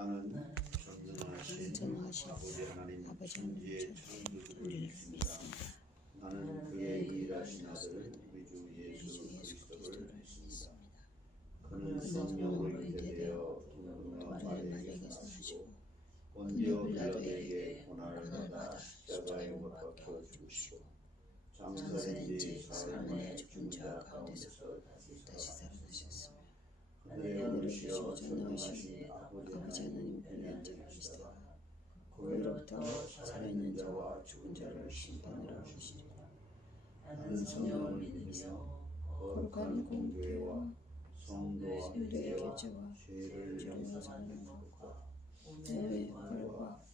나는 전능하신 아버지 하나님 천지의 창조주를 믿습니다. 나는 그의 일하신 아들 우리 주 예수 그리스도를 믿습니다. 그는 성령으로 잉태되어 동정녀 마리아에게서 나시고 본디오 빌라도에게 고난을 받아 십자가에 못 박혀 죽으시고 장사된 지 사흘 만에 죽은 자 가운데서 다시 살아나셨으며 하늘에 오르시어 전능하신 아버지 하나님 편에 앉으시다가 거기로부터 살아있는 자와 죽은 자를 심판하러 오시리라. 나는 성령을 믿으며 거룩한 공교회와 성도와 함께 교제와 죄를 용서하는 것과 내 벌과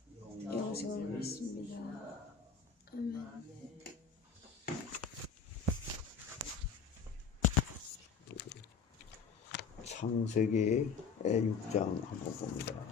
영생을 믿습니다. 아멘. 창세기 6장 한번 봅니다.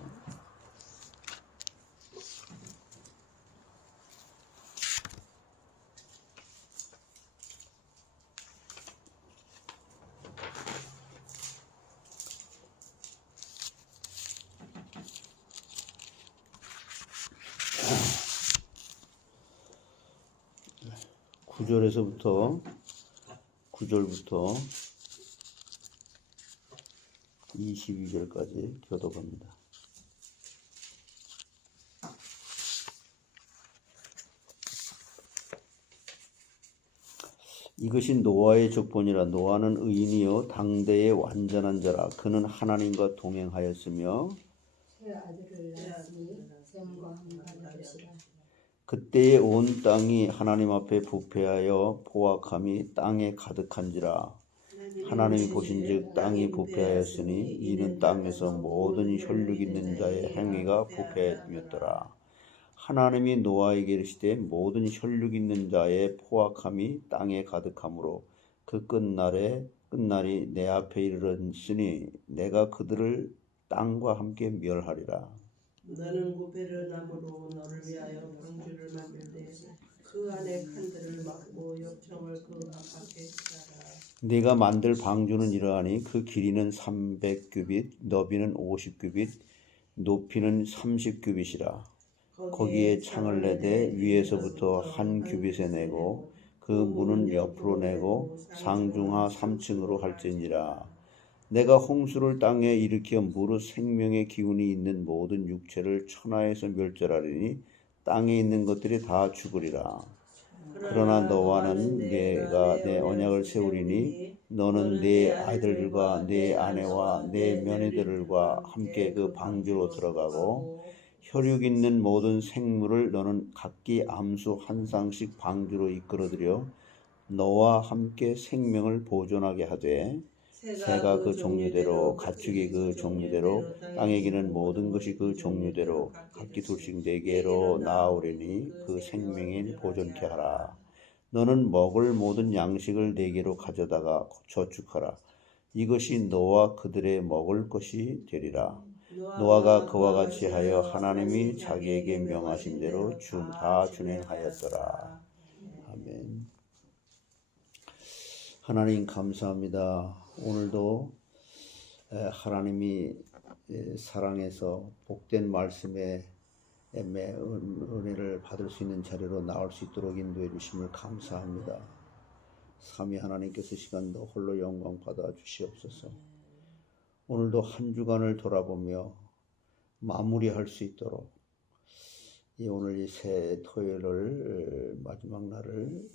구절부터 22절까지 교독합니다. 이것이 노아의 족본이라. 노아는 의인이요 당대의 완전한 자라. 그는 하나님과 동행하였으며 새 아들을 낳았으니 셈과 함과 이르시라. 그때의 온 땅이 하나님 앞에 부패하여 포악함이 땅에 가득한지라. 하나님이 보신즉 땅이 부패하였으니 이는 땅에서 모든 혈육 있는 자의 행위가 부패하였더라. 하나님이 노아에게 이르시되 모든 혈육 있는 자의 포악함이 땅에 가득하므로 그 끝날이 내 앞에 이르렀으니 내가 그들을 땅과 함께 멸하리라. 너는 부패를 나무로 너를 위하여 방주를 만들되 그 안에 칸들을 막고 역청을 그 앞밖에 치라. 네가 만들 방주는 이러하니 그 길이는 300규빗, 너비는 50규빗, 높이는 30규빗이라. 거기에 창을 내되 위에서부터 한 규빗에 내고 그 문은 옆으로 내고 상중하 3층으로 할지니라. 내가 홍수를 땅에 일으켜 무릇 생명의 기운이 있는 모든 육체를 천하에서 멸절하리니 땅에 있는 것들이 다 죽으리라. 그러나 너와는 내가 내 언약을 세우리니 너는 내 아들들과 내 아내와 내 며느리들과 함께 그 방주로 들어가고 혈육 있는 모든 생물을 너는 각기 암수 한 쌍씩 방주로 이끌어들여 너와 함께 생명을 보존하게 하되 새가 그 종류대로 가축이 그 종류대로 땅에 기는 모든 것이 그 종류대로 각기 둘씩 네개로 나아오리니 그 생명을 보존케 하라. 너는 먹을 모든 양식을 네개로 가져다가 저축하라. 이것이 너와 그들의 먹을 것이 되리라. 노아가 그와 같이 하여 하나님이 자기에게 명하신 대로 다 준행하였더라. 아멘. 하나님 감사합니다. 오늘도 하나님이 사랑해서 복된 말씀에 은혜를 받을 수 있는 자리로 나올 수 있도록 인도해 주심을 감사합니다. 삼위 하나님께서 시간도 홀로 영광 받아 주시옵소서. 오늘도 한 주간을 돌아보며 마무리할 수 있도록 오늘 이 새 토요일을 마지막 날을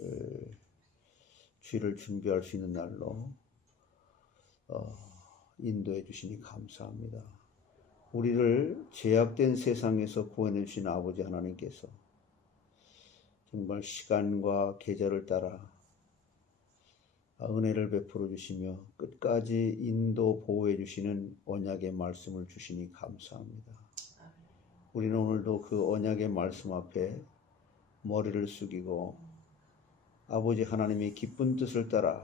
주일을 준비할 수 있는 날로 인도해 주시니 감사합니다. 우리를 제약된 세상에서 구원해 주신 아버지 하나님께서 정말 시간과 계절을 따라 은혜를 베풀어 주시며 끝까지 인도 보호해 주시는 언약의 말씀을 주시니 감사합니다. 우리는 오늘도 그 언약의 말씀 앞에 머리를 숙이고 아버지 하나님의 기쁜 뜻을 따라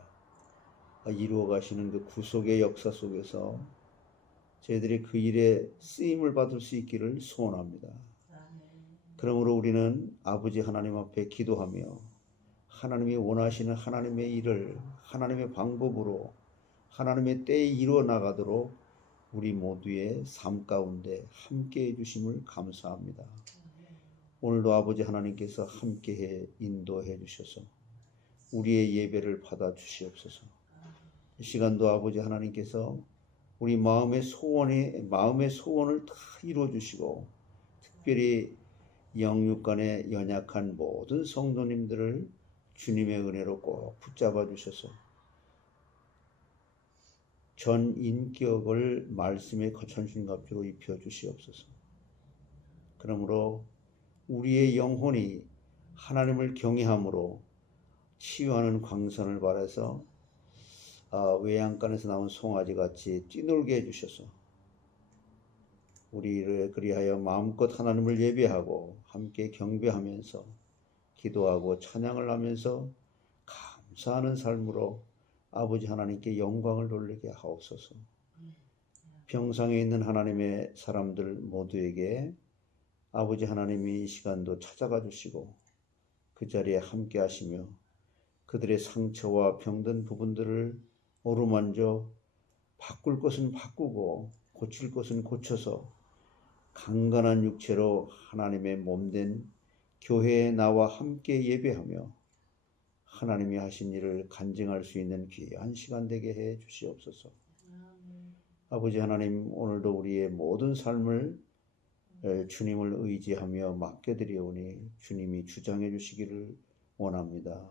이루어 가시는 그 구속의 역사 속에서 저희들이 그 일에 쓰임을 받을 수 있기를 소원합니다. 그러므로 우리는 아버지 하나님 앞에 기도하며 하나님이 원하시는 하나님의 일을 하나님의 방법으로 하나님의 때에 이루어 나가도록 우리 모두의 삶 가운데 함께 해주심을 감사합니다. 오늘도 아버지 하나님께서 함께해 인도해 주셔서 우리의 예배를 받아 주시옵소서. 이 시간도 아버지 하나님께서 우리 마음의 소원을 다 이루어 주시고, 특별히 영육간에 연약한 모든 성도님들을 주님의 은혜로 꼭 붙잡아 주셔서 전 인격을 말씀의 거천신갑주로 입혀 주시옵소서. 그러므로 우리의 영혼이 하나님을 경외함으로 치유하는 광선을 발해서 외양간에서 나온 송아지같이 뛰놀게 해주셔서 우리를 그리하여 마음껏 하나님을 예배하고 함께 경배하면서 기도하고 찬양을 하면서 감사하는 삶으로 아버지 하나님께 영광을 돌리게 하옵소서. 평상에 있는 하나님의 사람들 모두에게 아버지 하나님이 이 시간도 찾아가 주시고 그 자리에 함께 하시며 그들의 상처와 병든 부분들을 어루만져 바꿀 것은 바꾸고 고칠 것은 고쳐서 강건한 육체로 하나님의 몸된 교회에 나와 함께 예배하며 하나님이 하신 일을 간증할 수 있는 귀한 시간 되게 해 주시옵소서. 아버지 하나님, 오늘도 우리의 모든 삶을 주님을 의지하며 맡겨드리오니 주님이 주장해 주시기를 원합니다.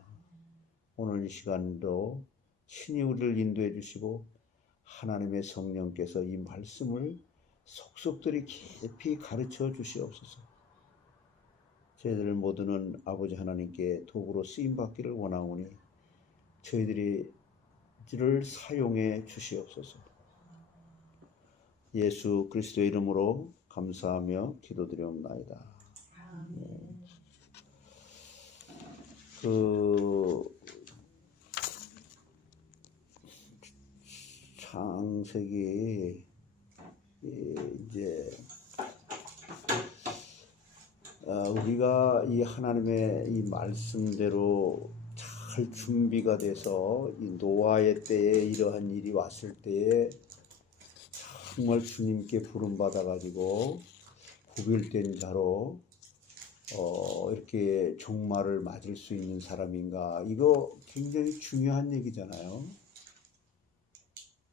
오늘 이 시간도 친히 우리를 인도해 주시고 하나님의 성령께서 이 말씀을 속속들이 깊이 가르쳐 주시옵소서. 저희들 모두는 아버지 하나님께 도구로 쓰임받기를 원하오니 저희들을 사용해 주시옵소서. 예수 그리스도의 이름으로 감사하며 기도드리옵나이다. 창세기 이제 우리가 이 하나님의 이 말씀대로 잘 준비가 돼서 이 노아의 때에 이러한 일이 왔을 때에 정말 주님께 부름받아 가지고 구별된 자로 이렇게 종말을 맞을 수 있는 사람인가, 이거 굉장히 중요한 얘기잖아요.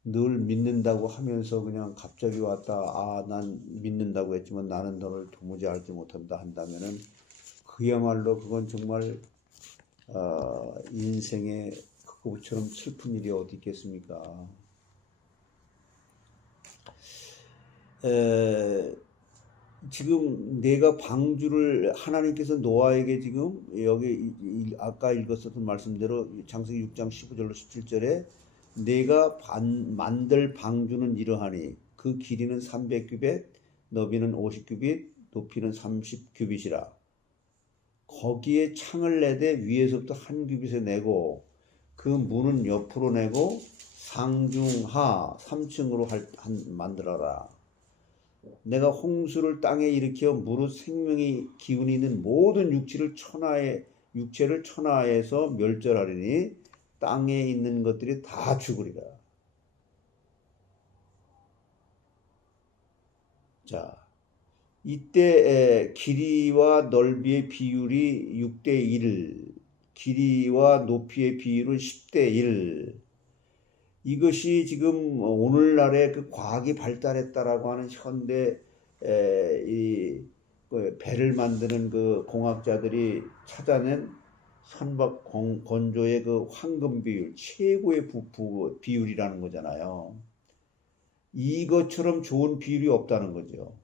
늘 믿는다고 하면서 그냥 갑자기 왔다 난 믿는다고 했지만 나는 너를 도무지 알지 못한다 한다면은 그야말로 그건 정말 인생의 그것처럼 슬픈 일이 어디 있겠습니까? 지금 내가 방주를 하나님께서 노아에게 지금 여기 아까 읽었었던 말씀대로 창세기 6장 15절로 17절에 내가 만들 방주는 이러하니 그 길이는 300규빗, 너비는 50규빗, 높이는 30규빗이라. 거기에 창을 내되 위에서부터 한 규빗을 내고 그 문은 옆으로 내고 상중하 3층으로 만들어라. 내가 홍수를 땅에 일으켜 무릇 생명이 기운이 있는 모든 육체를 천하에서 멸절하리니 땅에 있는 것들이 다 죽으리라. 자, 이때 길이와 넓이의 비율이 6대1, 길이와 높이의 비율은 10대1. 이것이 지금 오늘날의 그 과학이 발달했다라고 하는 현대 이 배를 만드는 그 공학자들이 찾아낸 선박 건조의 그 황금 비율, 최고의 비율이라는 거잖아요. 이것처럼 좋은 비율이 없다는 거죠.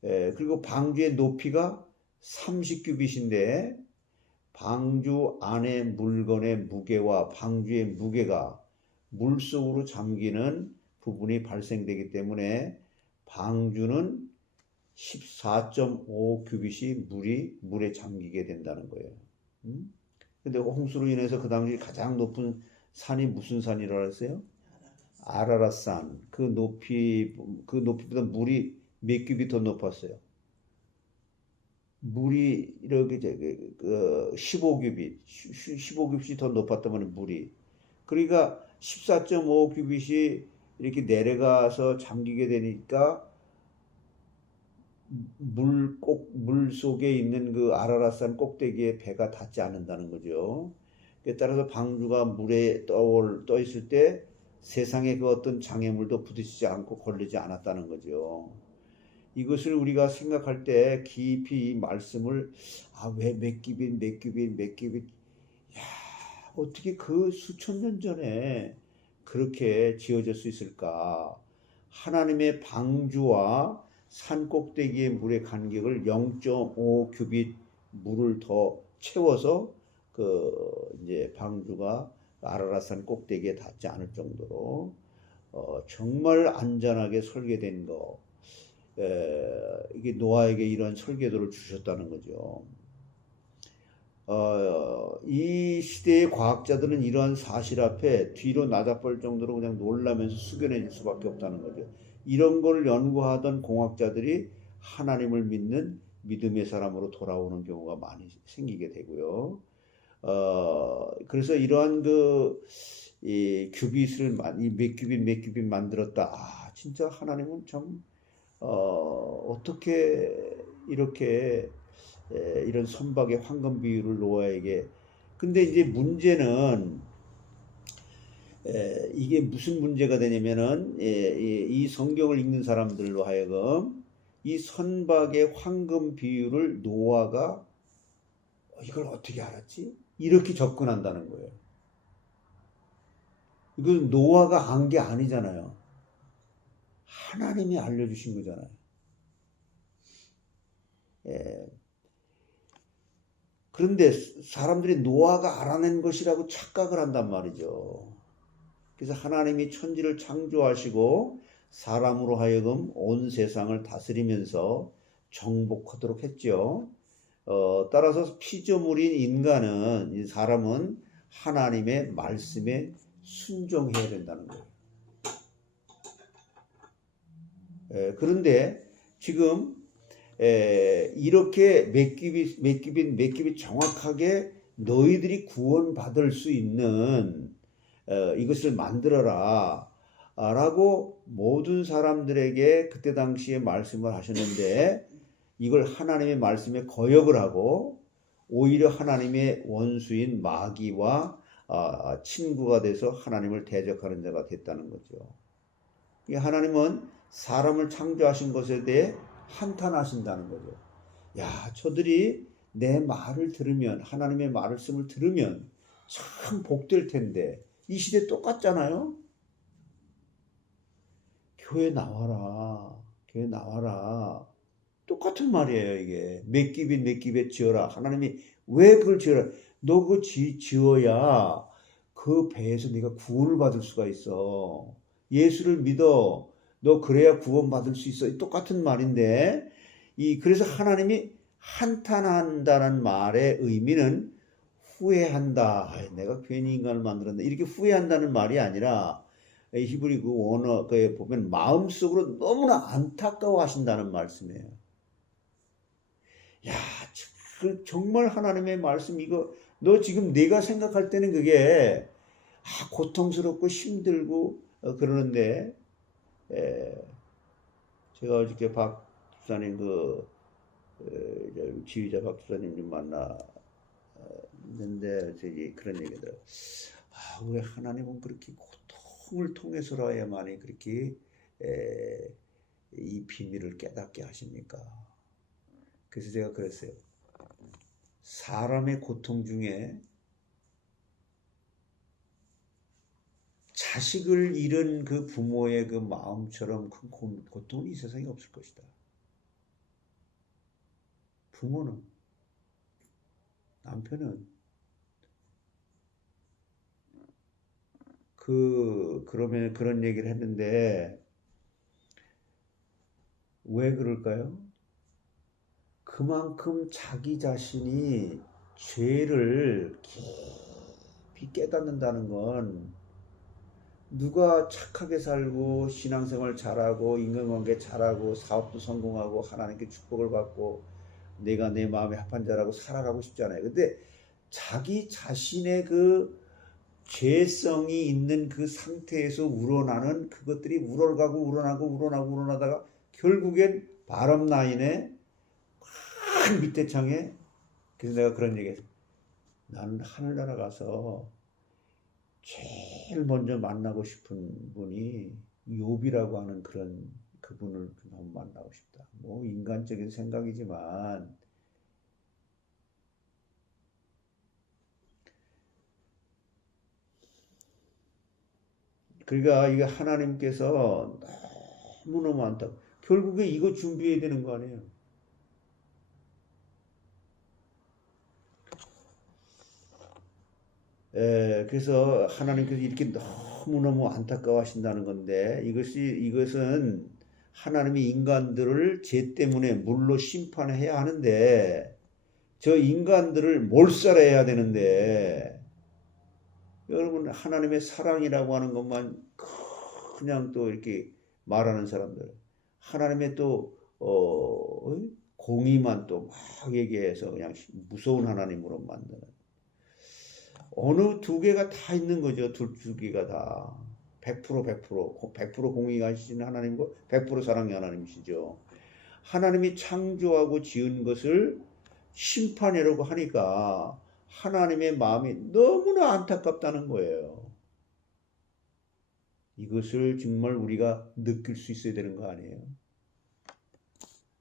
그리고 방주의 높이가 30규빗인데 방주 안의 물건의 무게와 방주의 무게가 물속으로 잠기는 부분이 발생되기 때문에 방주는 14.5규빗이 물에 잠기게 된다는 거예요. 근데 홍수로 인해서 그 당시 가장 높은 산이 무슨 산이라고 했어요? 아라랏산. 그 높이보다 물이 몇 규빗 더 높았어요. 물이 이렇게 15규빗이 더 높았다면 물이. 그러니까 14.5규빗이 이렇게 내려가서 잠기게 되니까 물 속에 있는 그 아라랏산 꼭대기에 배가 닿지 않는다는 거죠. 따라서 방주가 물에 떠 있을 때 세상의 그 어떤 장애물도 부딪히지 않고 걸리지 않았다는 거죠. 이것을 우리가 생각할 때 깊이 이 말씀을 왜 몇 규빗 야, 어떻게 그 수천 년 전에 그렇게 지어질 수 있을까? 하나님의 방주와 산 꼭대기의 물의 간격을 0.5 규빗 물을 더 채워서 이제 방주가 아라랏산 꼭대기에 닿지 않을 정도로 정말 안전하게 설계된 거. 이게 노아에게 이런 설계도를 주셨다는 거죠. 이 시대의 과학자들은 이러한 사실 앞에 뒤로 나자벌 정도로 그냥 놀라면서 숙연해질 수밖에 없다는 거죠. 이런 걸 연구하던 공학자들이 하나님을 믿는 믿음의 사람으로 돌아오는 경우가 많이 생기게 되고요. 그래서 이러한 이 규빗을 몇 규빗 만들었다. 진짜 하나님은 참 어떻게 이렇게 이런 선박의 황금 비율을 노아에게. 근데 이제 문제는 이게 무슨 문제가 되냐면은 이 성경을 읽는 사람들로 하여금 이 선박의 황금 비율을 노아가 이걸 어떻게 알았지? 이렇게 접근한다는 거예요. 이건 노아가 안 게 아니잖아요. 하나님이 알려주신 거잖아요. 그런데 사람들이 노아가 알아낸 것이라고 착각을 한단 말이죠. 그래서 하나님이 천지를 창조하시고 사람으로 하여금 온 세상을 다스리면서 정복하도록 했죠. 따라서 피조물인 인간은, 사람은 하나님의 말씀에 순종해야 된다는 거예요. 그런데 지금 이렇게 몇 규빗 정확하게 너희들이 구원받을 수 있는 이것을 만들어라 라고 모든 사람들에게 그때 당시에 말씀을 하셨는데, 이걸 하나님의 말씀에 거역을 하고 오히려 하나님의 원수인 마귀와 친구가 돼서 하나님을 대적하는 자가 됐다는 거죠. 하나님은 사람을 창조하신 것에 대해 한탄하신다는 거죠. 야, 저들이 내 말을 들으면, 하나님의 말씀을 들으면 참 복될 텐데. 이 시대 똑같잖아요. 교회 나와라. 교회 나와라. 똑같은 말이에요, 이게. 몇 규빗 지어라. 하나님이 왜 그걸 지어라? 너 그거 지어야 그 배에서 네가 구원을 받을 수가 있어. 예수를 믿어. 너 그래야 구원받을 수 있어. 똑같은 말인데, 그래서 하나님이 한탄한다는 말의 의미는 후회한다. 내가 괜히 인간을 만들었다. 이렇게 후회한다는 말이 아니라, 히브리 그 원어에 보면 마음속으로 너무나 안타까워 하신다는 말씀이에요. 야, 정말 하나님의 말씀, 너 지금 내가 생각할 때는 그게 고통스럽고 힘들고 그러는데, 제가 어저께 박 집사님 지휘자 박 집사님 좀 만났는데 그런 얘기들. 왜 하나님은 그렇게 고통을 통해서라야만이 그렇게 이 비밀을 깨닫게 하십니까? 그래서 제가 그랬어요. 사람의 고통 중에 자식을 잃은 그 부모의 그 마음처럼 큰 고통은 이 세상에 없을 것이다. 부모는, 남편은 그러면 그런 얘기를 했는데 왜 그럴까요? 그만큼 자기 자신이 죄를 깊이 깨닫는다는 건, 누가 착하게 살고 신앙생활 잘하고 인간관계 잘하고 사업도 성공하고 하나님께 축복을 받고 내가 내 마음에 합한 자라고 살아가고 싶잖아요. 근데 자기 자신의 그 죄성이 있는 그 상태에서 우러나는 그것들이 우러나다가 결국엔 바람 라인에 막 밑에 창에. 그래서 내가 그런 얘기했어. 나는 하늘나라 가서 제일 먼저 만나고 싶은 분이 욥이라고 하는 그런 그분을 좀 한번 만나고 싶다. 뭐 인간적인 생각이지만 그러니까 이게 하나님께서 너무너무 많다. 결국에 이거 준비해야 되는 거 아니에요. 그래서 하나님께서 이렇게 너무너무 안타까워하신다는 건데 이것은 하나님이 인간들을 죄 때문에 물로 심판해야 하는데 저 인간들을 몰살해야 되는데 여러분 하나님의 사랑이라고 하는 것만 그냥 또 이렇게 말하는 사람들 하나님의 또 공의만 또 막 얘기해서 그냥 무서운 하나님으로 만드는 어느 두 개가 다 있는 거죠. 두 개가 다 100% 공의가 하시는 하나님이고 100% 사랑의 하나님이시죠. 하나님이 창조하고 지은 것을 심판하려고 하니까 하나님의 마음이 너무나 안타깝다는 거예요. 이것을 정말 우리가 느낄 수 있어야 되는 거 아니에요?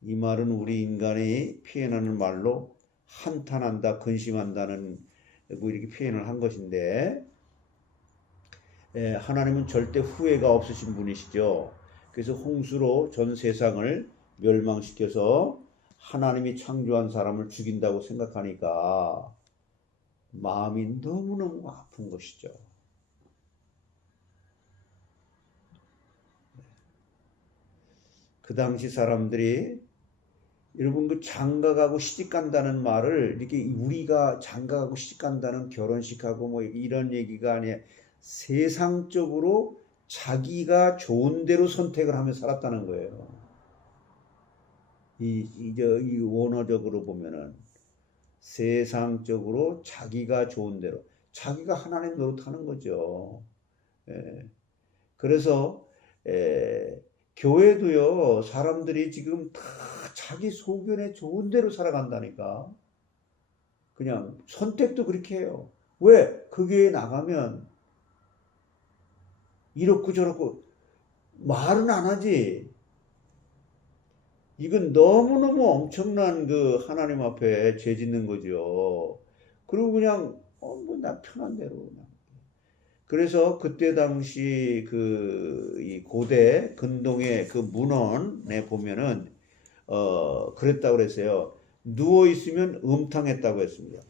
이 말은 우리 인간이 표현하는 말로 한탄한다, 근심한다는 뭐 이렇게 표현을 한 것인데 하나님은 절대 후회가 없으신 분이시죠. 그래서 홍수로 전 세상을 멸망시켜서 하나님이 창조한 사람을 죽인다고 생각하니까 마음이 너무너무 아픈 것이죠. 그 당시 사람들이 여러분 그 장가가고 시집간다는 말을 이렇게 우리가 장가가고 시집간다는 결혼식하고 뭐 이런 얘기가 아니에요. 세상적으로 자기가 좋은 대로 선택을 하며 살았다는 거예요. 이 원어적으로 보면은 세상적으로 자기가 좋은 대로 자기가 하나님 노릇하는 거죠. 그래서 교회도요 사람들이 지금 다 자기 소견에 좋은 대로 살아간다니까. 그냥 선택도 그렇게 해요. 왜? 그 교회에 나가면 이렇고 저렇고 말은 안 하지. 이건 너무너무 엄청난 그 하나님 앞에 죄 짓는 거죠. 그리고 그냥 뭐 나 편한 대로 그냥. 그래서 그때 당시 이 고대 근동의 그 문헌에 보면은 그랬다고 그랬어요. 누워 있으면 음탕했다고 했습니다.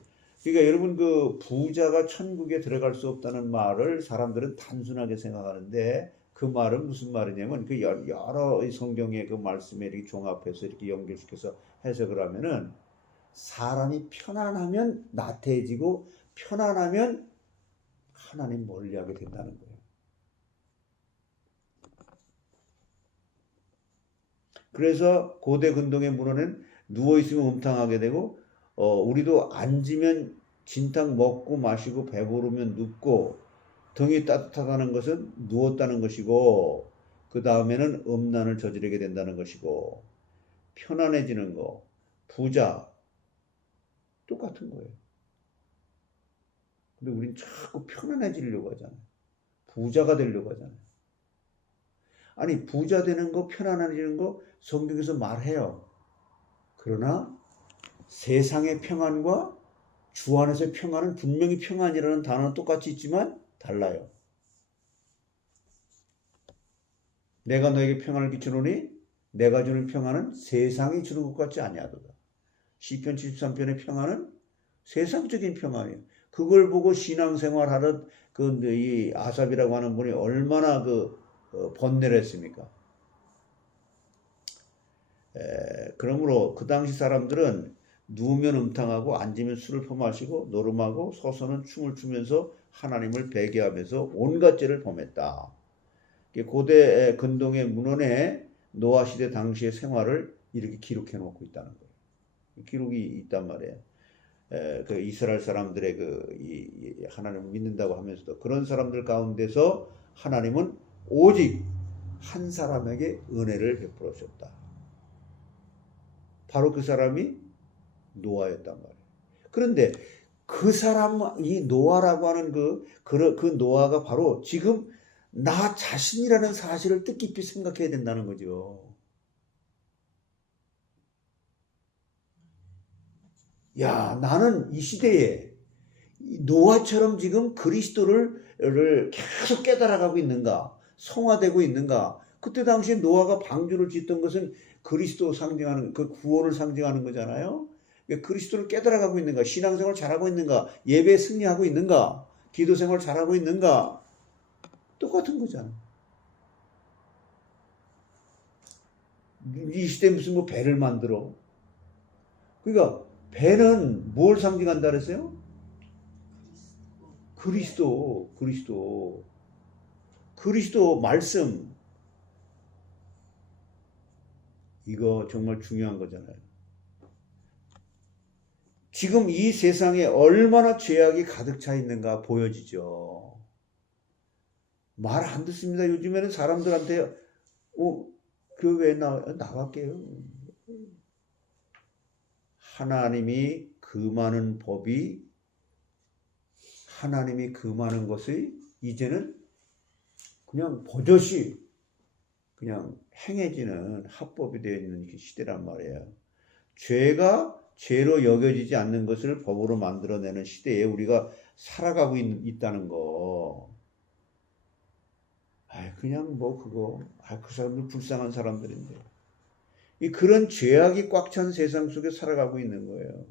그러니까 여러분 그 부자가 천국에 들어갈 수 없다는 말을 사람들은 단순하게 생각하는데 그 말은 무슨 말이냐면 그 여러 성경의 그 말씀에 이렇게 종합해서 이렇게 연결시켜서 해석을 하면은 사람이 편안하면 나태해지고 편안하면 하나님 멀리하게 된다는 거예요. 그래서 고대 근동의 문헌은 누워 있으면 음탕하게 되고 우리도 앉으면 진탕 먹고 마시고 배부르면 눕고 등이 따뜻하다는 것은 누웠다는 것이고 그 다음에는 음란을 저지르게 된다는 것이고 편안해지는 거 부자 똑같은 거예요. 근데 우린 자꾸 편안해지려고 하잖아요. 부자가 되려고 하잖아요. 아니 부자 되는 거 편안해지는 거 성경에서 말해요. 그러나 세상의 평안과 주 안에서의 평안은 분명히 평안이라는 단어는 똑같이 있지만 달라요. 내가 너에게 평안을 끼치노니 내가 주는 평안은 세상이 주는 것 같지 아니하도다. 시편 73편의 평안은 세상적인 평안이에요. 그걸 보고 신앙생활 하듯 이 아삽이라고 하는 분이 얼마나 번뇌를 했습니까? 그러므로 그 당시 사람들은 누우면 음탕하고 앉으면 술을 퍼마시고 노름하고 서서는 춤을 추면서 하나님을 배교하면서 온갖 죄를 범했다. 고대 근동의 문헌에 노아 시대 당시의 생활을 이렇게 기록해 놓고 있다는 거예요. 기록이 있단 말이에요. 그 이스라엘 사람들의 하나님을 믿는다고 하면서도 그런 사람들 가운데서 하나님은 오직 한 사람에게 은혜를 베풀어 줬다. 바로 그 사람이 노아였단 말이에요. 그런데 그 사람, 이 노아라고 하는 그 노아가 바로 지금 나 자신이라는 사실을 뜻깊이 생각해야 된다는 거죠. 야, 나는 이 시대에 노아처럼 지금 그리스도를 계속 깨달아가고 있는가? 성화되고 있는가? 그때 당시에 노아가 방주를 짓던 것은 그리스도 상징하는, 그 구원을 상징하는 거잖아요. 그리스도를 깨달아가고 있는가? 신앙생활 잘하고 있는가? 예배에 승리하고 있는가? 기도생활 잘하고 있는가? 똑같은 거잖아. 이 시대에 무슨 뭐 배를 만들어? 그러니까 배는 뭘 상징한다 그랬어요? 그리스도 말씀. 이거 정말 중요한 거잖아요. 지금 이 세상에 얼마나 죄악이 가득 차 있는가 보여지죠. 말 안 듣습니다. 요즘에는 사람들한테 교회에 나갈게요. 하나님이 그 많은 법이, 하나님이 그 많은 것이 이제는 그냥 버젓이 그냥 행해지는 합법이 되어 있는 시대란 말이에요. 죄가 죄로 여겨지지 않는 것을 법으로 만들어내는 시대에 우리가 살아가고 있다는 거. 그냥 그 사람들 불쌍한 사람들인데. 그런 죄악이 꽉 찬 세상 속에 살아가고 있는 거예요.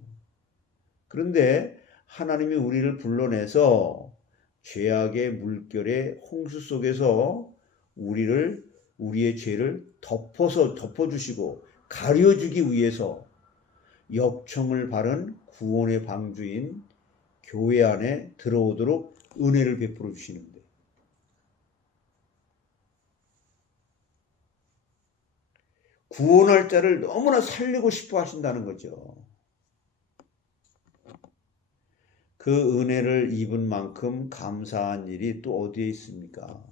그런데 하나님이 우리를 불러내서 죄악의 물결의 홍수 속에서 우리의 죄를 덮어주시고 가려주기 위해서 역청을 바른 구원의 방주인 교회 안에 들어오도록 은혜를 베풀어 주시는데, 구원할 자를 너무나 살리고 싶어 하신다는 거죠. 그 은혜를 입은 만큼 감사한 일이 또 어디에 있습니까?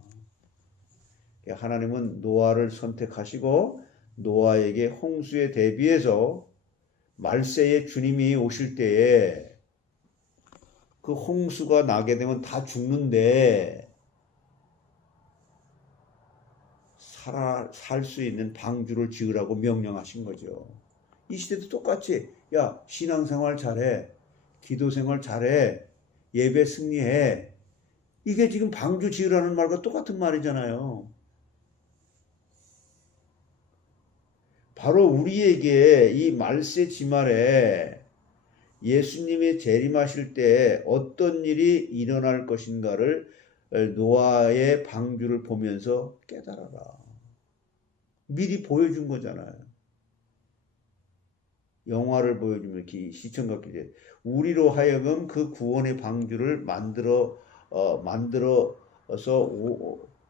하나님은 노아를 선택하시고 노아에게 홍수에 대비해서 말세에 주님이 오실 때에 그 홍수가 나게 되면 다 죽는데 살 수 있는 방주를 지으라고 명령하신 거죠. 이 시대도 똑같이 신앙생활 잘해, 기도생활 잘해, 예배 승리해. 이게 지금 방주 지으라는 말과 똑같은 말이잖아요. 바로 우리에게 이 말세 지말에 예수님이 재림하실 때 어떤 일이 일어날 것인가를 노아의 방주를 보면서 깨달아라. 미리 보여준 거잖아요. 영화를 보여주면 시청각기에 우리로 하여금 그 구원의 방주를 만들어서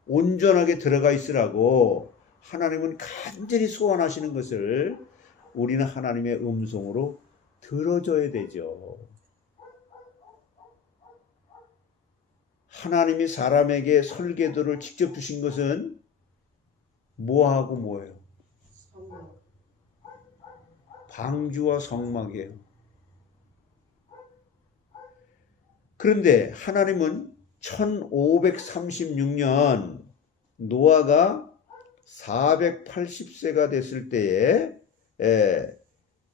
온전하게 들어가 있으라고 하나님은 간절히 소원하시는 것을 우리는 하나님의 음성으로 들어줘야 되죠. 하나님이 사람에게 설계도를 직접 주신 것은 뭐하고 뭐예요? 방주와 성막이에요. 그런데 하나님은 1536년 노아가 480세가 됐을 때에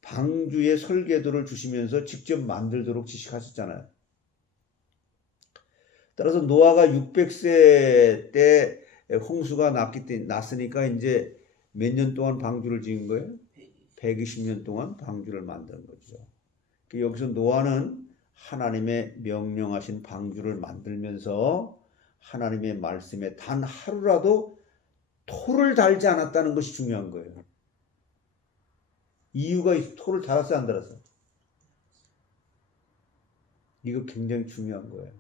방주의 설계도를 주시면서 직접 만들도록 지시하셨잖아요. 따라서 노아가 600세 때 홍수가 났으니까 이제 몇 년 동안 방주를 지은 거예요? 120년 동안 방주를 만든 거죠. 여기서 노아는 하나님의 명령하신 방주를 만들면서 하나님의 말씀에 단 하루라도 토를 달지 않았다는 것이 중요한 거예요. 이유가 토를 달았어 안 달았어? 이거 굉장히 중요한 거예요.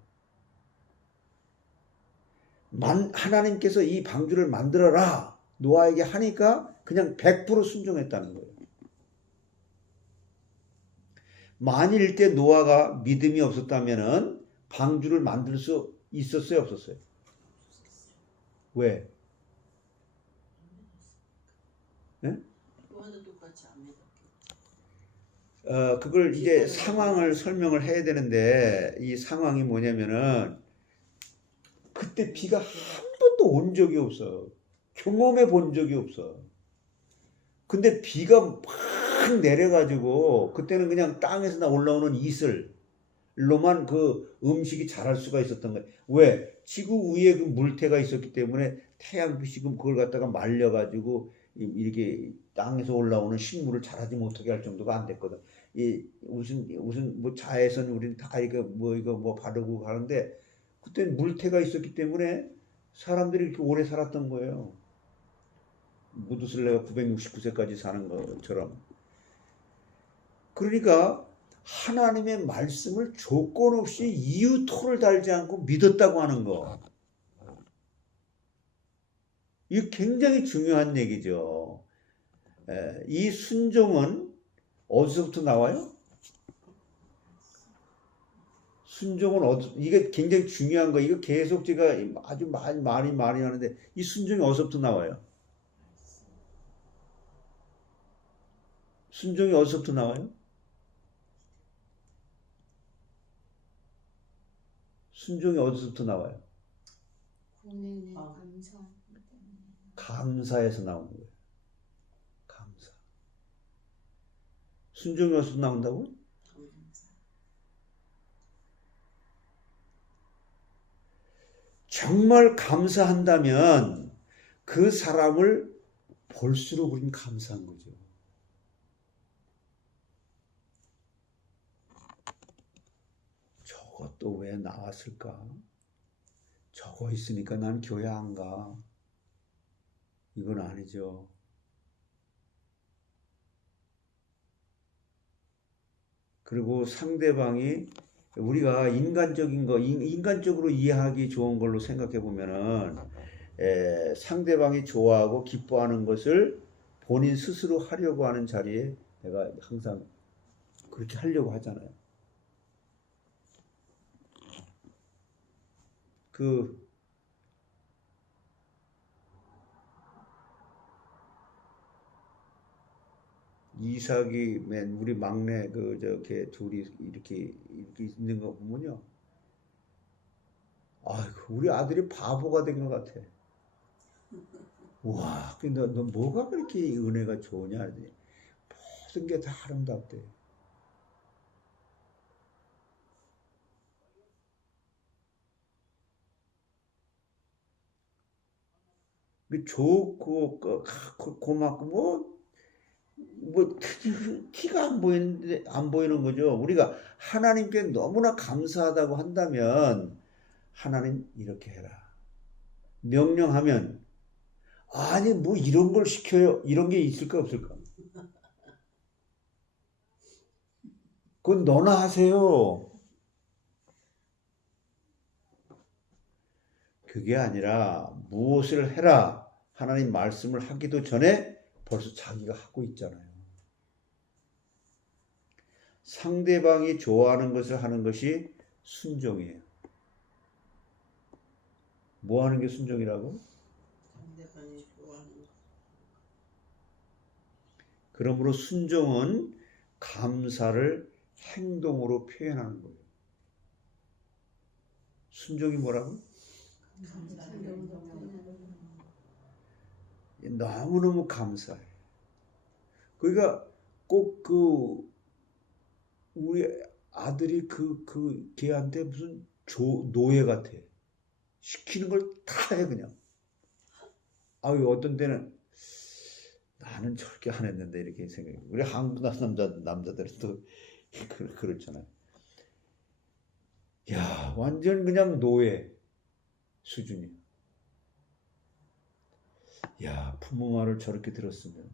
하나님께서 이 방주를 만들어라 노아에게 하니까 그냥 100% 순종했다는 거예요. 만일 때 노아가 믿음이 없었다면은 방주를 만들 수 있었어요, 없었어요? 왜? 예? 노아도 똑같이 안 믿었겠지. 그걸 이제 상황을 설명을 해야 되는데 이 상황이 뭐냐면은 그때 비가 한 번도 온 적이 없어. 경험해 본 적이 없어. 근데 비가 막 내려가지고 그때는 그냥 땅에서 올라오는 이슬로만 그 음식이 자랄 수가 있었던 거예요. 왜? 지구 위에 그 물태가 있었기 때문에 태양빛이 그걸 갖다가 말려가지고 이렇게 땅에서 올라오는 식물을 자라지 못하게 할 정도가 안 됐거든. 이 무슨 뭐 자외선 우리는 다 이거 뭐 바르고 가는데 그때 물태가 있었기 때문에 사람들이 이렇게 오래 살았던 거예요. 무드슬레가 969세까지 사는 것처럼. 그러니까 하나님의 말씀을 조건 없이 이유 토를 달지 않고 믿었다고 하는 거. 이게 굉장히 중요한 얘기죠. 이 순종은 어디서부터 나와요? 순종은 이게 굉장히 중요한 거. 이거 계속 제가 아주 많이 하는데 이 순종이 어디서부터 나와요? 순종이 어디서부터 나와요? 순종이 어디서부터 나와요? 본인의 감사 때문에. 감사에서 나오는 거예요. 감사. 순종이 어디서 나온다고? 정말 감사한다면 그 사람을 볼수록 우린 감사한 거죠. 저것도 왜 나왔을까? 저거 있으니까 난 교회 안 가. 이건 아니죠. 그리고 상대방이 우리가 인간적으로 이해하기 좋은 걸로 생각해 보면은 상대방이 좋아하고 기뻐하는 것을 본인 스스로 하려고 하는 자리에 내가 항상 그렇게 하려고 하잖아요. 이삭이 맨 우리 막내 걔 둘이 이렇게 있는 거 보면요. 아이고 우리 아들이 바보가 된 것 같아. 와, 근데 너 뭐가 그렇게 은혜가 좋으냐? 모든 게 다 아름답대. 좋고 고맙고 뭐 티가 안 보이는 거죠. 우리가 하나님께 너무나 감사하다고 한다면 하나님 이렇게 해라. 명령하면 아니 뭐 이런 걸 시켜요. 이런 게 있을까 없을까? 그건 너나 하세요. 그게 아니라 무엇을 해라. 하나님 말씀을 하기도 전에 벌써 자기가 하고 있잖아요. 상대방이 좋아하는 것을 하는 것이 순종이에요. 뭐 하는 게 순종이라고? 상대방이 좋아하는 거. 그러므로 순종은 감사를 행동으로 표현하는 거예요. 순종이 뭐라고? 너무너무 감사해. 그러니까 꼭 우리 아들이 걔한테 무슨 노예 같아. 시키는 걸 다 해 그냥. 아유 어떤 때는 나는 저렇게 안 했는데 이렇게 생각해. 우리 한국 남자들은 또 그렇잖아요. 야 완전 그냥 노예 수준이야. 야 부모 말을 저렇게 들었으면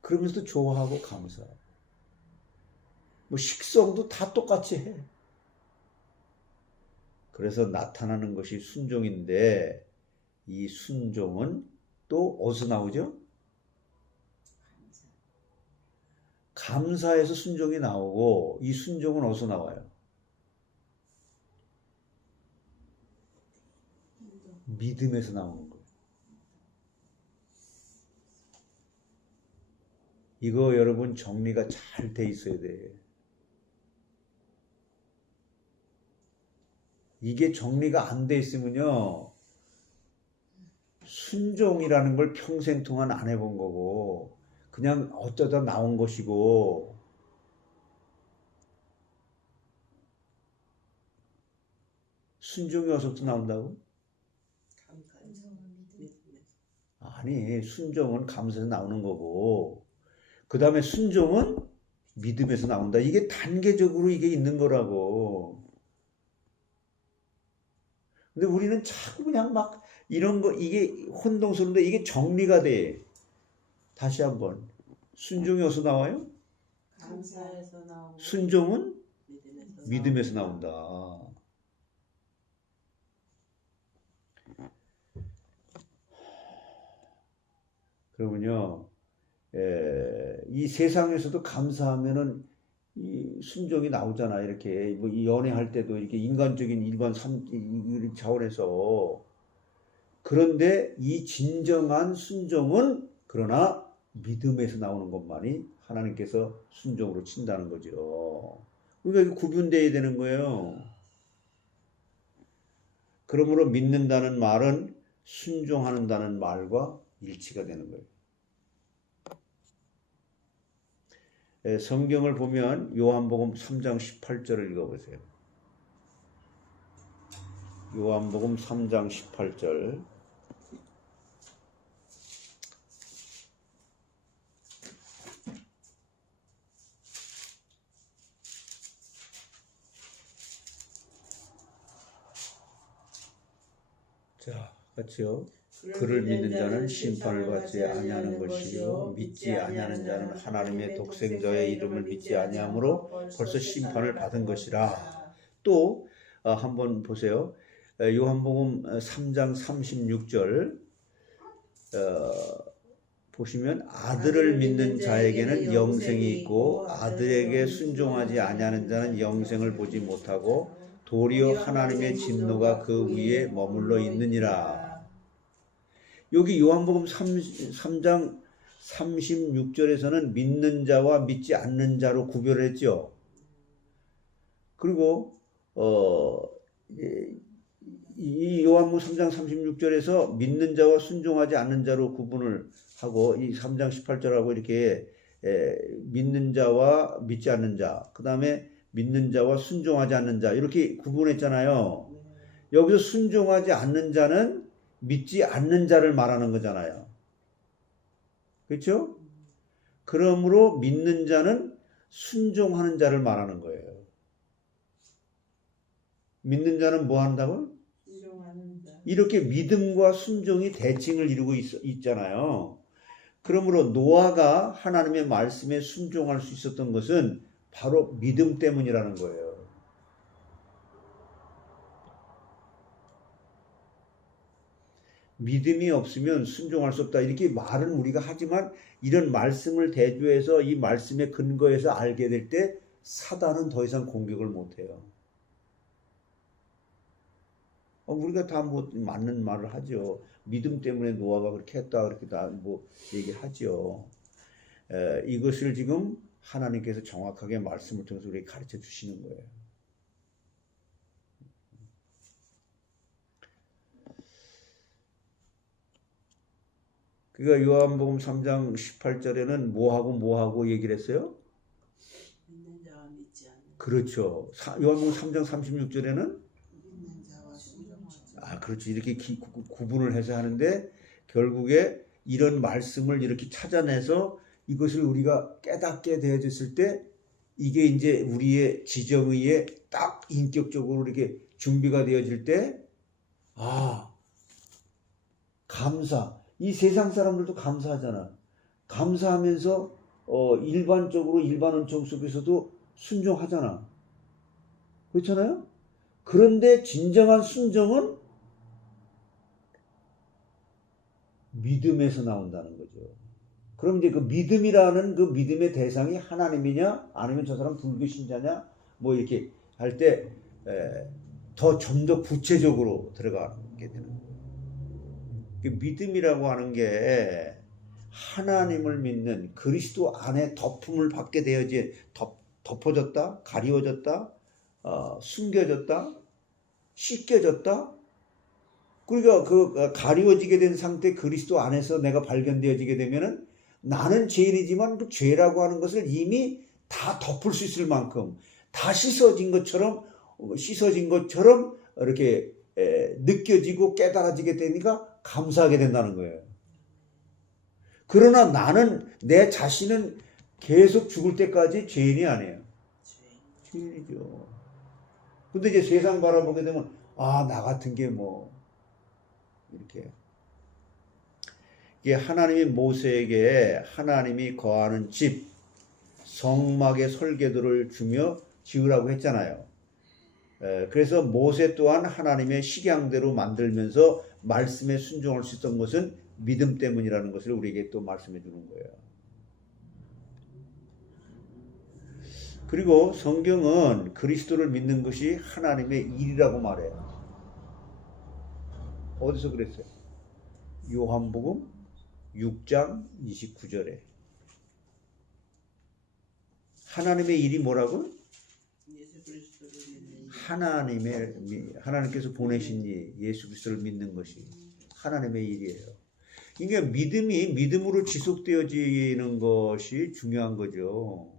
그러면서도 좋아하고 감사하고 뭐 식성도 다 똑같이 해. 그래서 나타나는 것이 순종인데 이 순종은 또 어디서 나오죠? 감사해서 순종이 나오고 이 순종은 어디서 나와요? 믿음에서 나오는 거예요. 이거 여러분 정리가 잘 돼 있어야 돼. 이게 정리가 안 돼 있으면요, 순종이라는 걸 평생 동안 안 해본 거고 그냥 어쩌다 나온 것이고, 순종이 어디서부터 나온다고? 아니, 순종은 감사에서 나오는 거고 그 다음에 순종은 믿음에서 나온다. 이게 단계적으로 이게 있는 거라고. 근데 우리는 자꾸 그냥 막 이런 거, 이게 혼동스러운데 이게 정리가 돼. 다시 한번. 순종이 어디서 나와요? 감사에서 나오고 순종은 믿음에서 믿음에서 나온다. 그러면요, 이 세상에서도 감사하면은 이 순종이 나오잖아. 이렇게 뭐 이 연애할 때도 이렇게 인간적인 일반 차원에서. 그런데 이 진정한 순종은 그러나 믿음에서 나오는 것만이 하나님께서 순종으로 친다는 거죠. 그러니까 이게 구분되어야 되는 거예요. 그러므로 믿는다는 말은 순종한다는 말과 일치가 되는 거예요. 성경을 보면 요한복음 3장 18절을 읽어보세요. 요한복음 3장 18절. 자, 같이요. 그를 믿는 자는 심판을 받지 아니하는 것이요 믿지 아니하는 자는 하나님의 독생자의 이름을 믿지 아니하므로 벌써 심판을 받은 것이라. 또 한번 보세요. 요한복음 3장 36절 보시면 아들을 믿는 자에게는 영생이 있고 아들에게 순종하지 아니하는 자는 영생을 보지 못하고 도리어 하나님의 진노가 그 위에 머물러 있느니라. 여기 요한복음 3장 36절에서는 믿는 자와 믿지 않는 자로 구별했죠. 그리고 이 요한복음 3장 36절에서 믿는 자와 순종하지 않는 자로 구분을 하고 이 3장 18절하고 이렇게 믿는 자와 믿지 않는 자, 그 다음에 믿는 자와 순종하지 않는 자 이렇게 구분했잖아요. 여기서 순종하지 않는 자는 믿지 않는 자를 말하는 거잖아요. 그렇죠? 그러므로 믿는 자는 순종하는 자를 말하는 거예요. 믿는 자는 뭐 한다고? 순종하는 자. 이렇게 믿음과 순종이 대칭을 이루고 있잖아요. 그러므로 노아가 하나님의 말씀에 순종할 수 있었던 것은 바로 믿음 때문이라는 거예요. 믿음이 없으면 순종할 수 없다. 이렇게 말은 우리가 하지만 이런 말씀을 대조해서 이 말씀의 근거에서 알게 될 때 사단은 더 이상 공격을 못해요. 우리가 다 뭐 맞는 말을 하죠. 믿음 때문에 노아가 그렇게 했다 그렇게 다 뭐 얘기를 하죠. 이것을 지금 하나님께서 정확하게 말씀을 통해서 우리에게 가르쳐 주시는 거예요. 그러니까 요한복음 3장 18절에는 뭐하고 얘기를 했어요? 믿는 자와 믿지 않는 자. 그렇죠. 요한복음 3장 36절에는 믿는 자와 순종하지. 그렇죠. 이렇게 구분을 해서 하는데 결국에 이런 말씀을 이렇게 찾아내서 이것을 우리가 깨닫게 되어졌을 때 이게 이제 우리의 지정의에 딱 인격적으로 이렇게 준비가 되어질 때 감사. 이 세상 사람들도 감사하잖아. 감사하면서 일반적으로 일반 은총 속에서도 순종하잖아. 그렇잖아요? 그런데 진정한 순종은 믿음에서 나온다는 거죠. 그럼 이제 그 믿음이라는 그 믿음의 대상이 하나님이냐 아니면 저 사람 불교 신자냐 뭐 이렇게 할 때 좀 더 구체적으로 들어가게 되는 거예요. 그 믿음이라고 하는 게 하나님을 믿는 그리스도 안에 덮음을 받게 되어지 덮어졌다, 가리워졌다, 숨겨졌다, 씻겨졌다. 그러니까 그 가리워지게 된 상태 그리스도 안에서 내가 발견되어지게 되면은 나는 죄인이지만 그 죄라고 하는 것을 이미 다 덮을 수 있을 만큼 다 씻어진 것처럼 이렇게 느껴지고 깨달아지게 되니까 감사하게 된다는 거예요. 그러나 나는 내 자신은 계속 죽을 때까지 죄인이 아니에요. 죄인이죠. 근데 이제 세상 바라보게 되면 나 같은 게 뭐 이렇게 이게 하나님이 모세에게 하나님이 거하는 집 성막의 설계도를 주며 지으라고 했잖아요. 그래서 모세 또한 하나님의 식양대로 만들면서 말씀에 순종할 수 있었던 것은 믿음 때문이라는 것을 우리에게 또 말씀해 주는 거예요. 그리고 성경은 그리스도를 믿는 것이 하나님의 일이라고 말해요. 어디서 그랬어요? 요한복음 6장 29절에 하나님의 일이 뭐라고? 하나님께서 보내신 예수 그리스도를 믿는 것이 하나님의 일이에요. 그러니까 믿음이 믿음으로 지속되어지는 것이 중요한 거죠.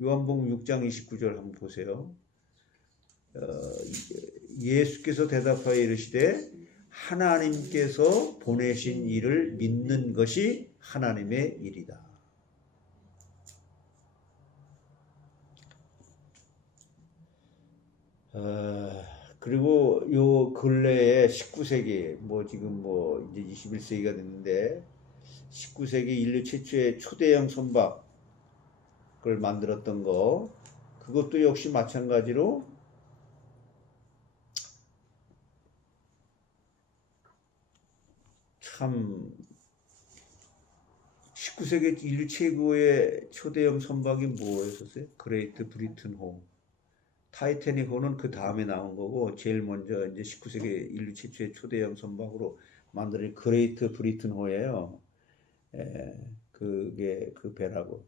요한복음 6장 29절 한번 보세요. 예수께서 대답하여 이르시되 하나님께서 보내신 일을 믿는 것이 하나님의 일이다. 그리고 요 근래에 19세기 지금 이제 21세기가 됐는데 19세기 인류 최초의 초대형 선박을 만들었던 그것도 역시 마찬가지로 참 19세기 인류 최고의 초대형 선박이 뭐였었어요? 그레이트 브리튼호. 타이타닉호는 그 다음에 나온 거고 제일 먼저 이제 19세기 인류 최초의 초대형 선박으로 만든 그레이트 브리튼호예요. 그게 그 배라고.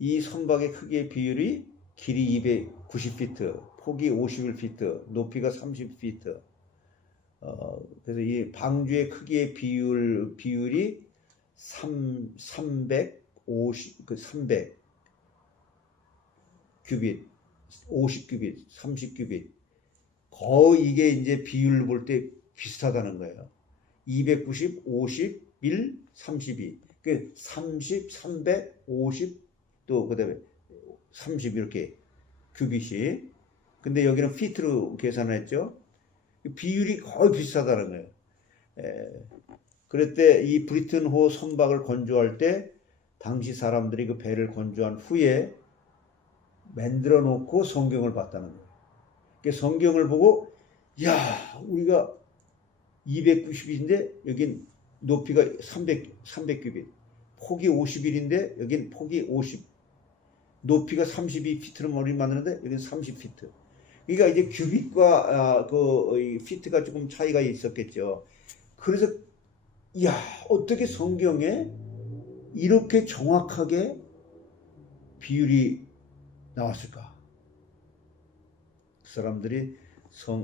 이 선박의 크기의 비율이 길이 290피트, 폭이 51피트, 높이가 30피트. 그래서 이 방주의 크기의 비율이 300 규빗, 50규빗, 30규빗. 거의 이게 이제 비율을 볼 때 비슷하다는 거예요. 290, 50, 1, 32. 그 30, 300, 50, 또 그다음에 30 이렇게 규빗이. 근데 여기는 피트로 계산했죠. 비율이 거의 비슷하다는 거예요. 그럴 이 브리튼호 선박을 건조할 때 당시 사람들이 그 배를 건조한 후에 만들어 놓고 성경을 봤다는 거예요. 그러니까 성경을 보고 우리가 290인데 여긴 높이가 300규빗, 폭이 51인데 여긴 폭이 50, 높이가 32피트로 머리 만드는데 여긴 30피트. 그러니까 이제 규빗과 피트가 조금 차이가 있었겠죠. 그래서 어떻게 성경에 이렇게 정확하게 비율이 나왔을까? 그 사람들이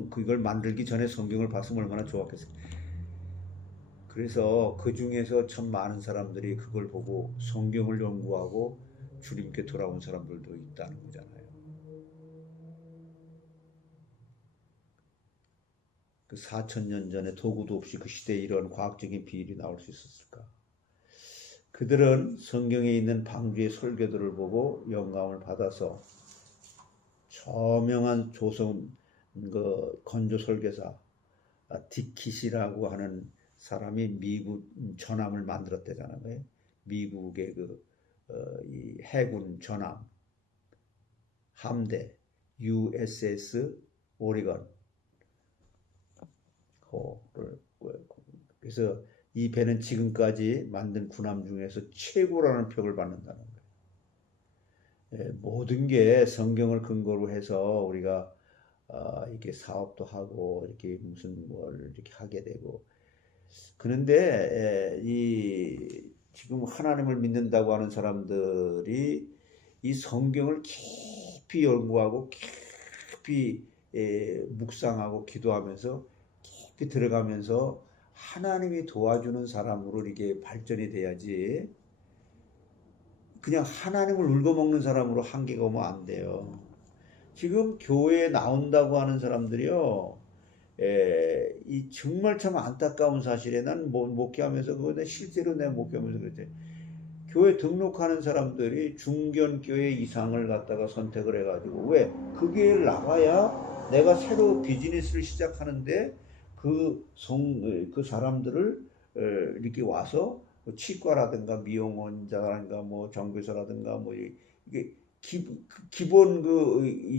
그걸 만들기 전에 성경을 봤으면 얼마나 좋았겠어요. 그래서 그 중에서 참 많은 사람들이 그걸 보고 성경을 연구하고 주님께 돌아온 사람들도 있다는 거잖아요. 그 4000년 전에 도구도 없이 그 시대에 이런 과학적인 비율이 나올 수 있었을까? 그들은 성경에 있는 방주의 설교들을 보고 영감을 받아서 저명한 조선 건조 설교사 디킷이라고 하는 사람이 미국 전함을 만들었대잖아요. 미국의 이 해군 전함 함대 USS 오리건. 그래서 이 배는 지금까지 만든 군함 중에서 최고라는 평을 받는다는 거예요. 모든 게 성경을 근거로 해서 우리가 이렇게 사업도 하고 이렇게 무슨 뭘 이렇게 하게 되고 그런데 이 지금 하나님을 믿는다고 하는 사람들이 이 성경을 깊이 연구하고 깊이 묵상하고 기도하면서 깊이 들어가면서 하나님이 도와주는 사람으로 이게 발전이 돼야지 그냥 하나님을 울고먹는 사람으로 한계가 오면 안 돼요. 지금 교회에 나온다고 하는 사람들이요, 이 정말 참 안타까운 사실에 난 목회하면서 그거 실제로 내가 목회하면서 그랬지. 교회 등록하는 사람들이 중견교회 이상을 갖다가 선택을 해가지고 왜? 그 교회를 나가야 내가 새로 비즈니스를 시작하는데 그 사람들을 이렇게 와서 치과라든가 미용원자라든가 뭐 정교사라든가 뭐 이게 기본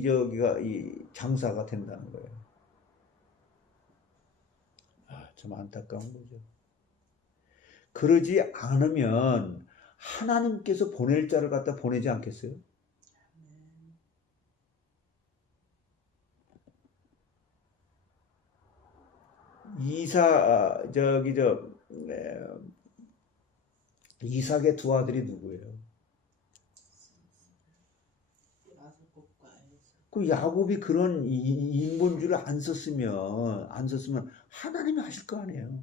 저기가 이 장사가 된다는 거예요. 참 안타까운 거죠. 그러지 않으면 하나님께서 보낼 자를 갖다 보내지 않겠어요? 이삭의 두 아들이 누구예요? 그 야곱이 그런 인본주의를 안 썼으면 하나님이 하실 거 아니에요.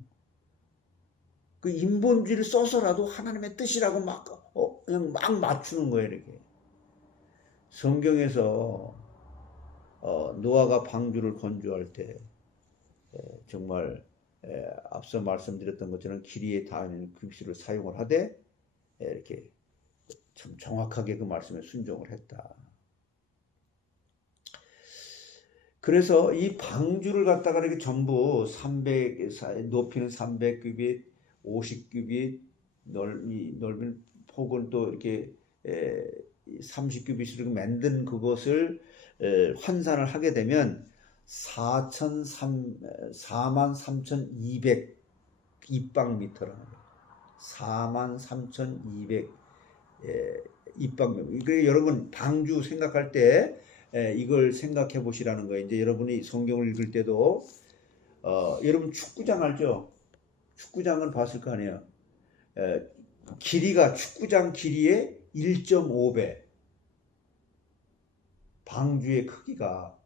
그 인본주의를 써서라도 하나님의 뜻이라고 그냥 막 맞추는 거예요, 이렇게. 성경에서 노아가 방주를 건조할 때 정말 앞서 말씀드렸던 것처럼 길이에 닿는 급수를 사용을 하되 이렇게 참 정확하게 그 말씀에 순종을 했다. 그래서 이 방주를 갖다가 이렇게 전부 높이는 300규빗, 50규빗, 넓은 폭은 또 이렇게 30규빗으로 만든 그것을 환산을 하게 되면 43,200 입방미터라는 거예요. 43,200 입방미터. 그래 여러분 방주 생각할 때 이걸 생각해 보시라는 거예요. 이제 여러분이 성경을 읽을 때도 여러분 축구장 알죠? 축구장은 봤을 거 아니에요. 길이가 축구장 길이의 1.5배. 방주의 크기가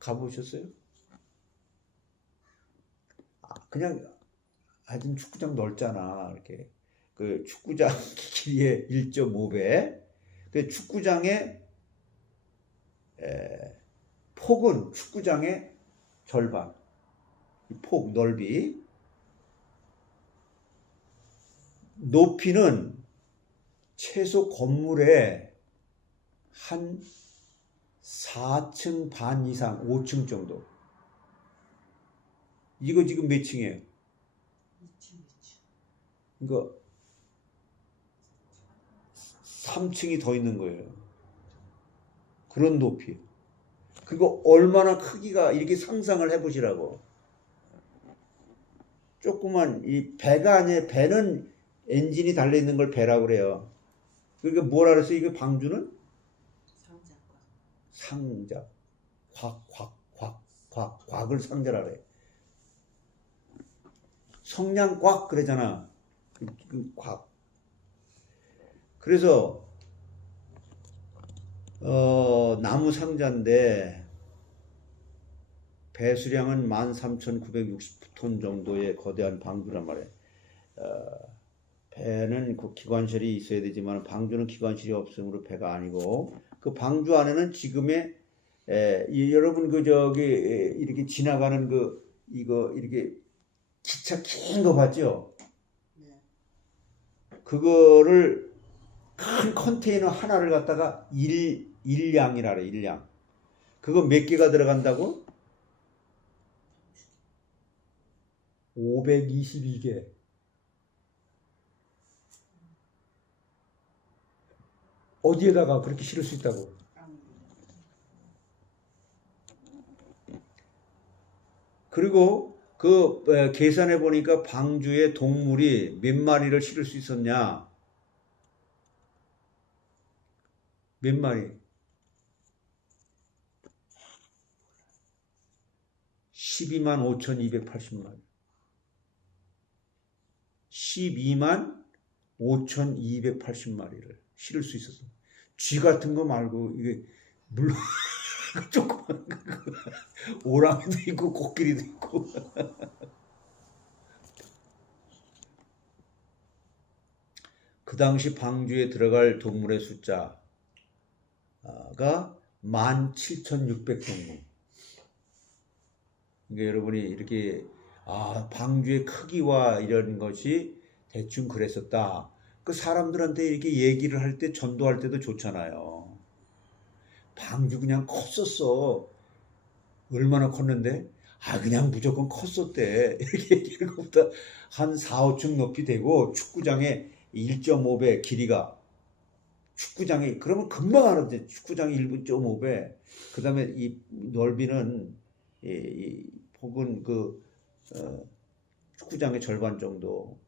가보셨어요? 그냥 하여튼 축구장 넓잖아. 이렇게 그 축구장 길이의 1.5배. 그 축구장의 폭은 축구장의 절반. 폭 넓이. 높이는 최소 건물의 한 4층 반 이상, 5층 정도. 이거 지금 몇 층이에요? 2층. 이거 3층이 더 있는 거예요. 그런 높이. 그거 얼마나 크기가 이렇게 상상을 해보시라고. 조그만 이 배가 아니에요. 배는 엔진이 달려있는 걸 배라고 그래요. 그러니까 뭐라 그랬어요? 이거 방주는? 상자. 곽을 상자라 그래. 성냥곽 그러잖아. 곽. 그래서 나무 상자인데 배수량은 13,960톤 정도의 거대한 방주란 말이에요. 배는 그 기관실이 있어야 되지만 방주는 기관실이 없으므로 배가 아니고 그 방주 안에는 지금의 여러분 그 저기 이렇게 지나가는 이거 이렇게 기차 긴 거 봤죠? 그거를 큰 컨테이너 하나를 갖다가 일량이라 그래. 일량. 그거 몇 개가 들어간다고? 522개. 어디에다가 그렇게 실을 수 있다고? 그리고 그 계산해 보니까 방주에 동물이 몇 마리를 실을 수 있었냐? 몇 마리? 12만 5,280마리. 12만 5,280마리를 실을 수 있었어. 쥐 같은 거 말고 이게 물론 조그만 오랑이도 있고 코끼리도 있고. 그 당시 방주에 들어갈 동물의 숫자가 17,600동물. 그러니까 여러분이 이렇게 방주의 크기와 이런 것이 대충 그랬었다. 그 사람들한테 이렇게 얘기를 할 때 전도할 때도 좋잖아요. 방주 그냥 컸었어. 얼마나 컸는데? 그냥 무조건 컸었대. 이렇게 얘기하는 것보다 한 4, 5층 높이 되고 축구장에 1.5배 길이가. 축구장이 그러면 금방 알았대. 축구장이 1.5배. 그 다음에 이 넓이는 혹은 축구장의 절반 정도,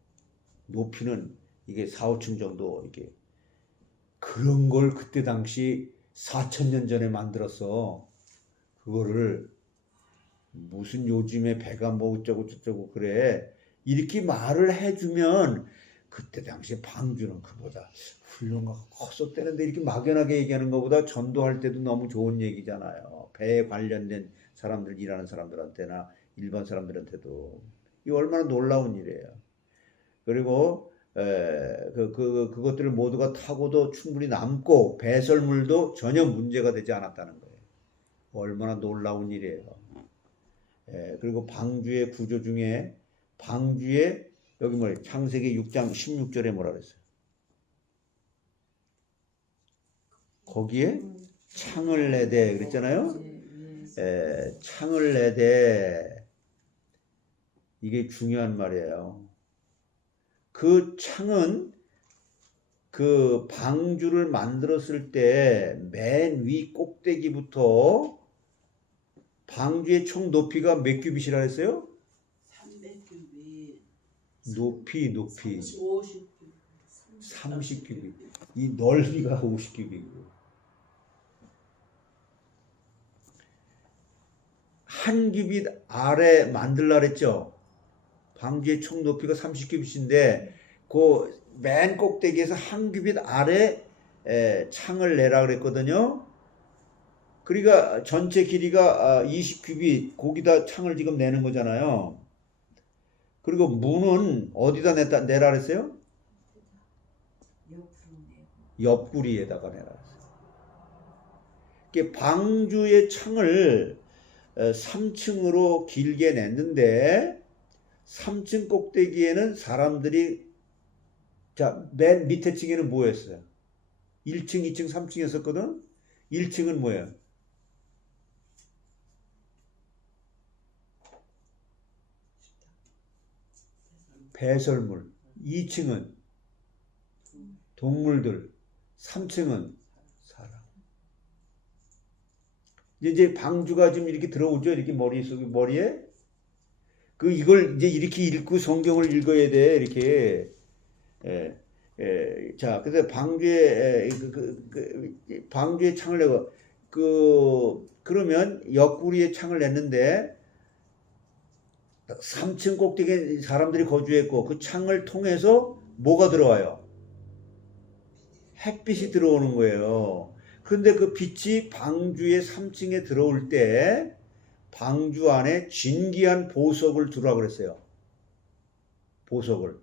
높이는 이게 4, 5층 정도, 이게 그런 걸 그때 당시 4,000년 전에 만들었어. 그거를 무슨 요즘에 배가 뭐 어쩌고 저쩌고 그래. 이렇게 말을 해주면 그때 당시 방주는 그보다 훌륭하고 컸었대는데 이렇게 막연하게 얘기하는 것보다 전도할 때도 너무 좋은 얘기잖아요. 배에 관련된 사람들, 일하는 사람들한테나 일반 사람들한테도. 이 얼마나 놀라운 일이에요. 그리고 그것들을 모두가 타고도 충분히 남고 배설물도 전혀 문제가 되지 않았다는 거예요. 얼마나 놀라운 일이에요. 그리고 방주의 구조 중에 방주의 여기 창세기 6장 16절에 뭐라 그랬어요? 거기에 창을 내되 그랬잖아요. 창을 내되 이게 중요한 말이에요. 그 창은 그 방주를 만들었을 때 맨 위 꼭대기부터 방주의 총 높이가 몇 규빗이라 했어요? 300규빗. 높이 50규빗. 30규빗. 이 넓이가 50규빗이고. 한 규빗 아래 만들라 그랬죠? 방주의 총 높이가 30규빗인데 그 맨 꼭대기에서 한 규빗 아래 창을 내라 그랬거든요. 그러니까 전체 길이가 20규빗 거기다 창을 지금 내는 거잖아요. 그리고 문은 어디다 내라 그랬어요? 옆구리에다가 내라 그랬어요. 방주의 창을 3층으로 길게 냈는데 3층 꼭대기에는 사람들이 맨 밑에 층에는 뭐였어요? 1층, 2층, 3층이었었거든? 1층은 뭐예요? 배설물. 2층은 동물들. 3층은 사람. 이제 방주가 좀 이렇게 들어오죠? 이렇게 머리에? 이걸 이제 이렇게 읽고 성경을 읽어야 돼. 이렇게. 자, 그래서 방주에 창을 내고, 그러면 옆구리에 창을 냈는데, 3층 꼭대기에 사람들이 거주했고, 그 창을 통해서 뭐가 들어와요? 햇빛이 들어오는 거예요. 그런데 그 빛이 방주의 3층에 들어올 때, 방주 안에 진귀한 보석을 두라 그랬어요. 보석을.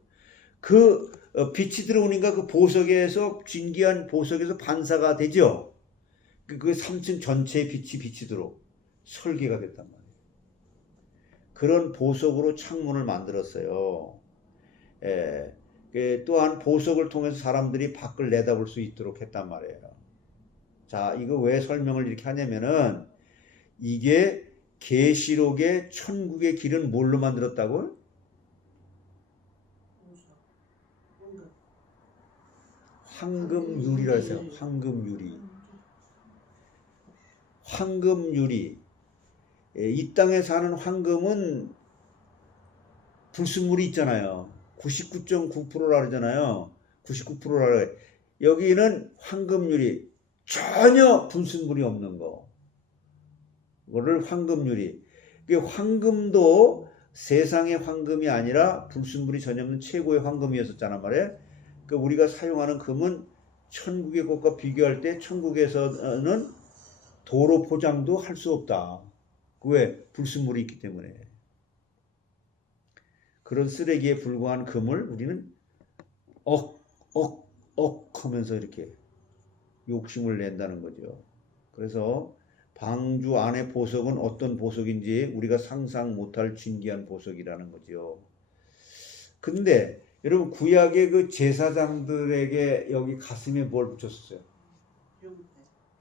빛이 들어오니까 그 보석에서 진귀한 보석에서 반사가 되죠. 그 3층 전체의 빛이 들어 설계가 됐단 말이에요. 그런 보석으로 창문을 만들었어요. 또한 보석을 통해서 사람들이 밖을 내다볼 수 있도록 했단 말이에요. 자, 이거 왜 설명을 이렇게 하냐면은 이게 계시록의 천국의 길은 뭘로 만들었다고? 황금유리라 했어요. 황금유리. 황금유리. 이 땅에 사는 황금은 불순물이 있잖아요. 99.9%라 그러잖아요. 99%라 그래. 여기는 황금유리 전혀 불순물이 없는 거. 그거를 황금유리. 황금도 세상의 황금이 아니라 불순물이 전혀 없는 최고의 황금이었었잖아 말이에요. 우리가 사용하는 금은 천국의 것과 비교할 때 천국에서는 도로 포장도 할 수 없다. 왜? 불순물이 있기 때문에. 그런 쓰레기에 불과한 금을 우리는 하면서 이렇게 욕심을 낸다는 거죠. 그래서 방주 안의 보석은 어떤 보석인지 우리가 상상 못할 진귀한 보석이라는 거죠. 근데 여러분 구약의 그 제사장들에게 여기 가슴에 뭘 붙였었어요?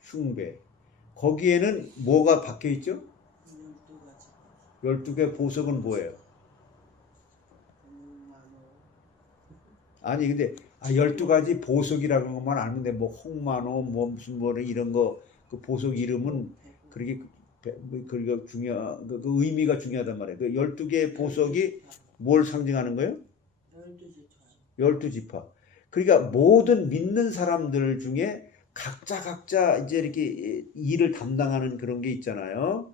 흉배. 거기에는 뭐가 박혀 있죠? 12개 보석은 뭐예요? 아니 근데 12가지 보석이라는 것만 알면 돼. 뭐 홍만호 뭐 무슨 뭐 이런 거 그 보석 이름은 그렇게 그 의미가 중요하단 말이에요. 그 12개의 보석이 뭘 상징하는 거예요? 12지파. 그러니까 모든 믿는 사람들 중에 각자 이제 이렇게 일을 담당하는 그런 게 있잖아요.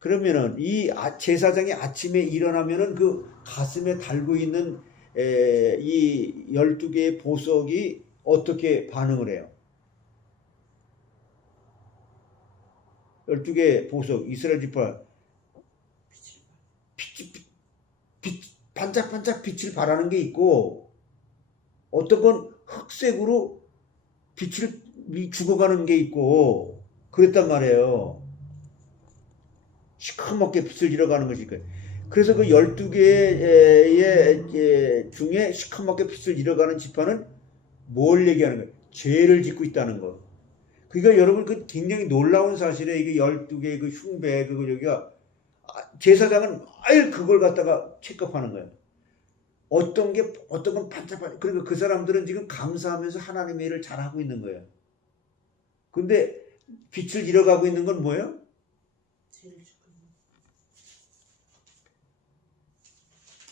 그러면은 이 제사장이 아침에 일어나면은 그 가슴에 달고 있는 이 12개의 보석이 어떻게 반응을 해요? 12개의 보석, 이스라엘 지파 반짝반짝 빛을 발하는 게 있고 어떤 건 흑색으로 빛을 죽어가는 게 있고 그랬단 말이에요. 시커멓게 빛을 잃어가는 것이니까. 그래서 그 12개의 중에 시커멓게 빛을 잃어가는 지파는 뭘 얘기하는 거예요? 죄를 짓고 있다는 거. 그러니까 여러분 그 굉장히 놀라운 사실에 이게 12개의 그 흉배 그거 여기가 제사장은 아예 그걸 갖다가 체크하는 거예요. 어떤 건 반짝반짝. 그러니까 그 사람들은 지금 감사하면서 하나님의 일을 잘하고 있는 거예요. 근데 빛을 잃어가고 있는 건 뭐예요?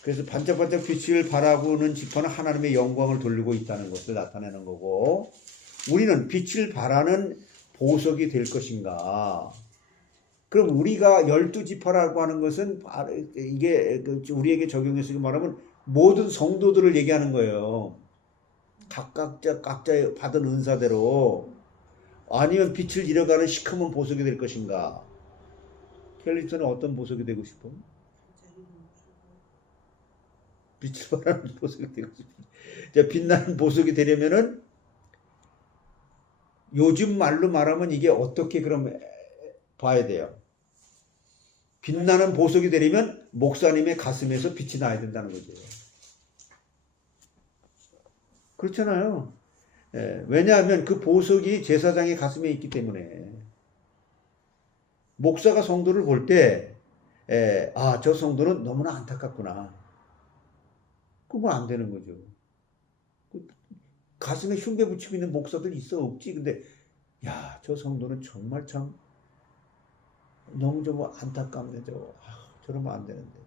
그래서 반짝반짝 빛을 발하고는 지파는 하나님의 영광을 돌리고 있다는 것을 나타내는 거고 우리는 빛을 발하는 보석이 될 것인가? 그럼 우리가 12지파라고 하는 것은 이게 우리에게 적용해서 말하면 모든 성도들을 얘기하는 거예요. 각자 받은 은사대로 아니면 빛을 잃어가는 시커먼 보석이 될 것인가? 켈리스는 어떤 보석이 되고 싶어? 빛을 발하는 보석이 되고 싶어. 빛나는 보석이 되려면은 요즘 말로 말하면 이게 어떻게 그럼 봐야 돼요? 빛나는 보석이 되려면 목사님의 가슴에서 빛이 나야 된다는 거죠. 그렇잖아요. 왜냐하면 그 보석이 제사장의 가슴에 있기 때문에 목사가 성도를 볼 때 저 성도는 너무나 안타깝구나. 그러면 안 되는 거죠. 가슴에 흉배 붙이고 있는 목사들 있어 없지. 근데 야, 저 성도는 정말 참 너무 좀 안타깝네. 저러면 안 되는데.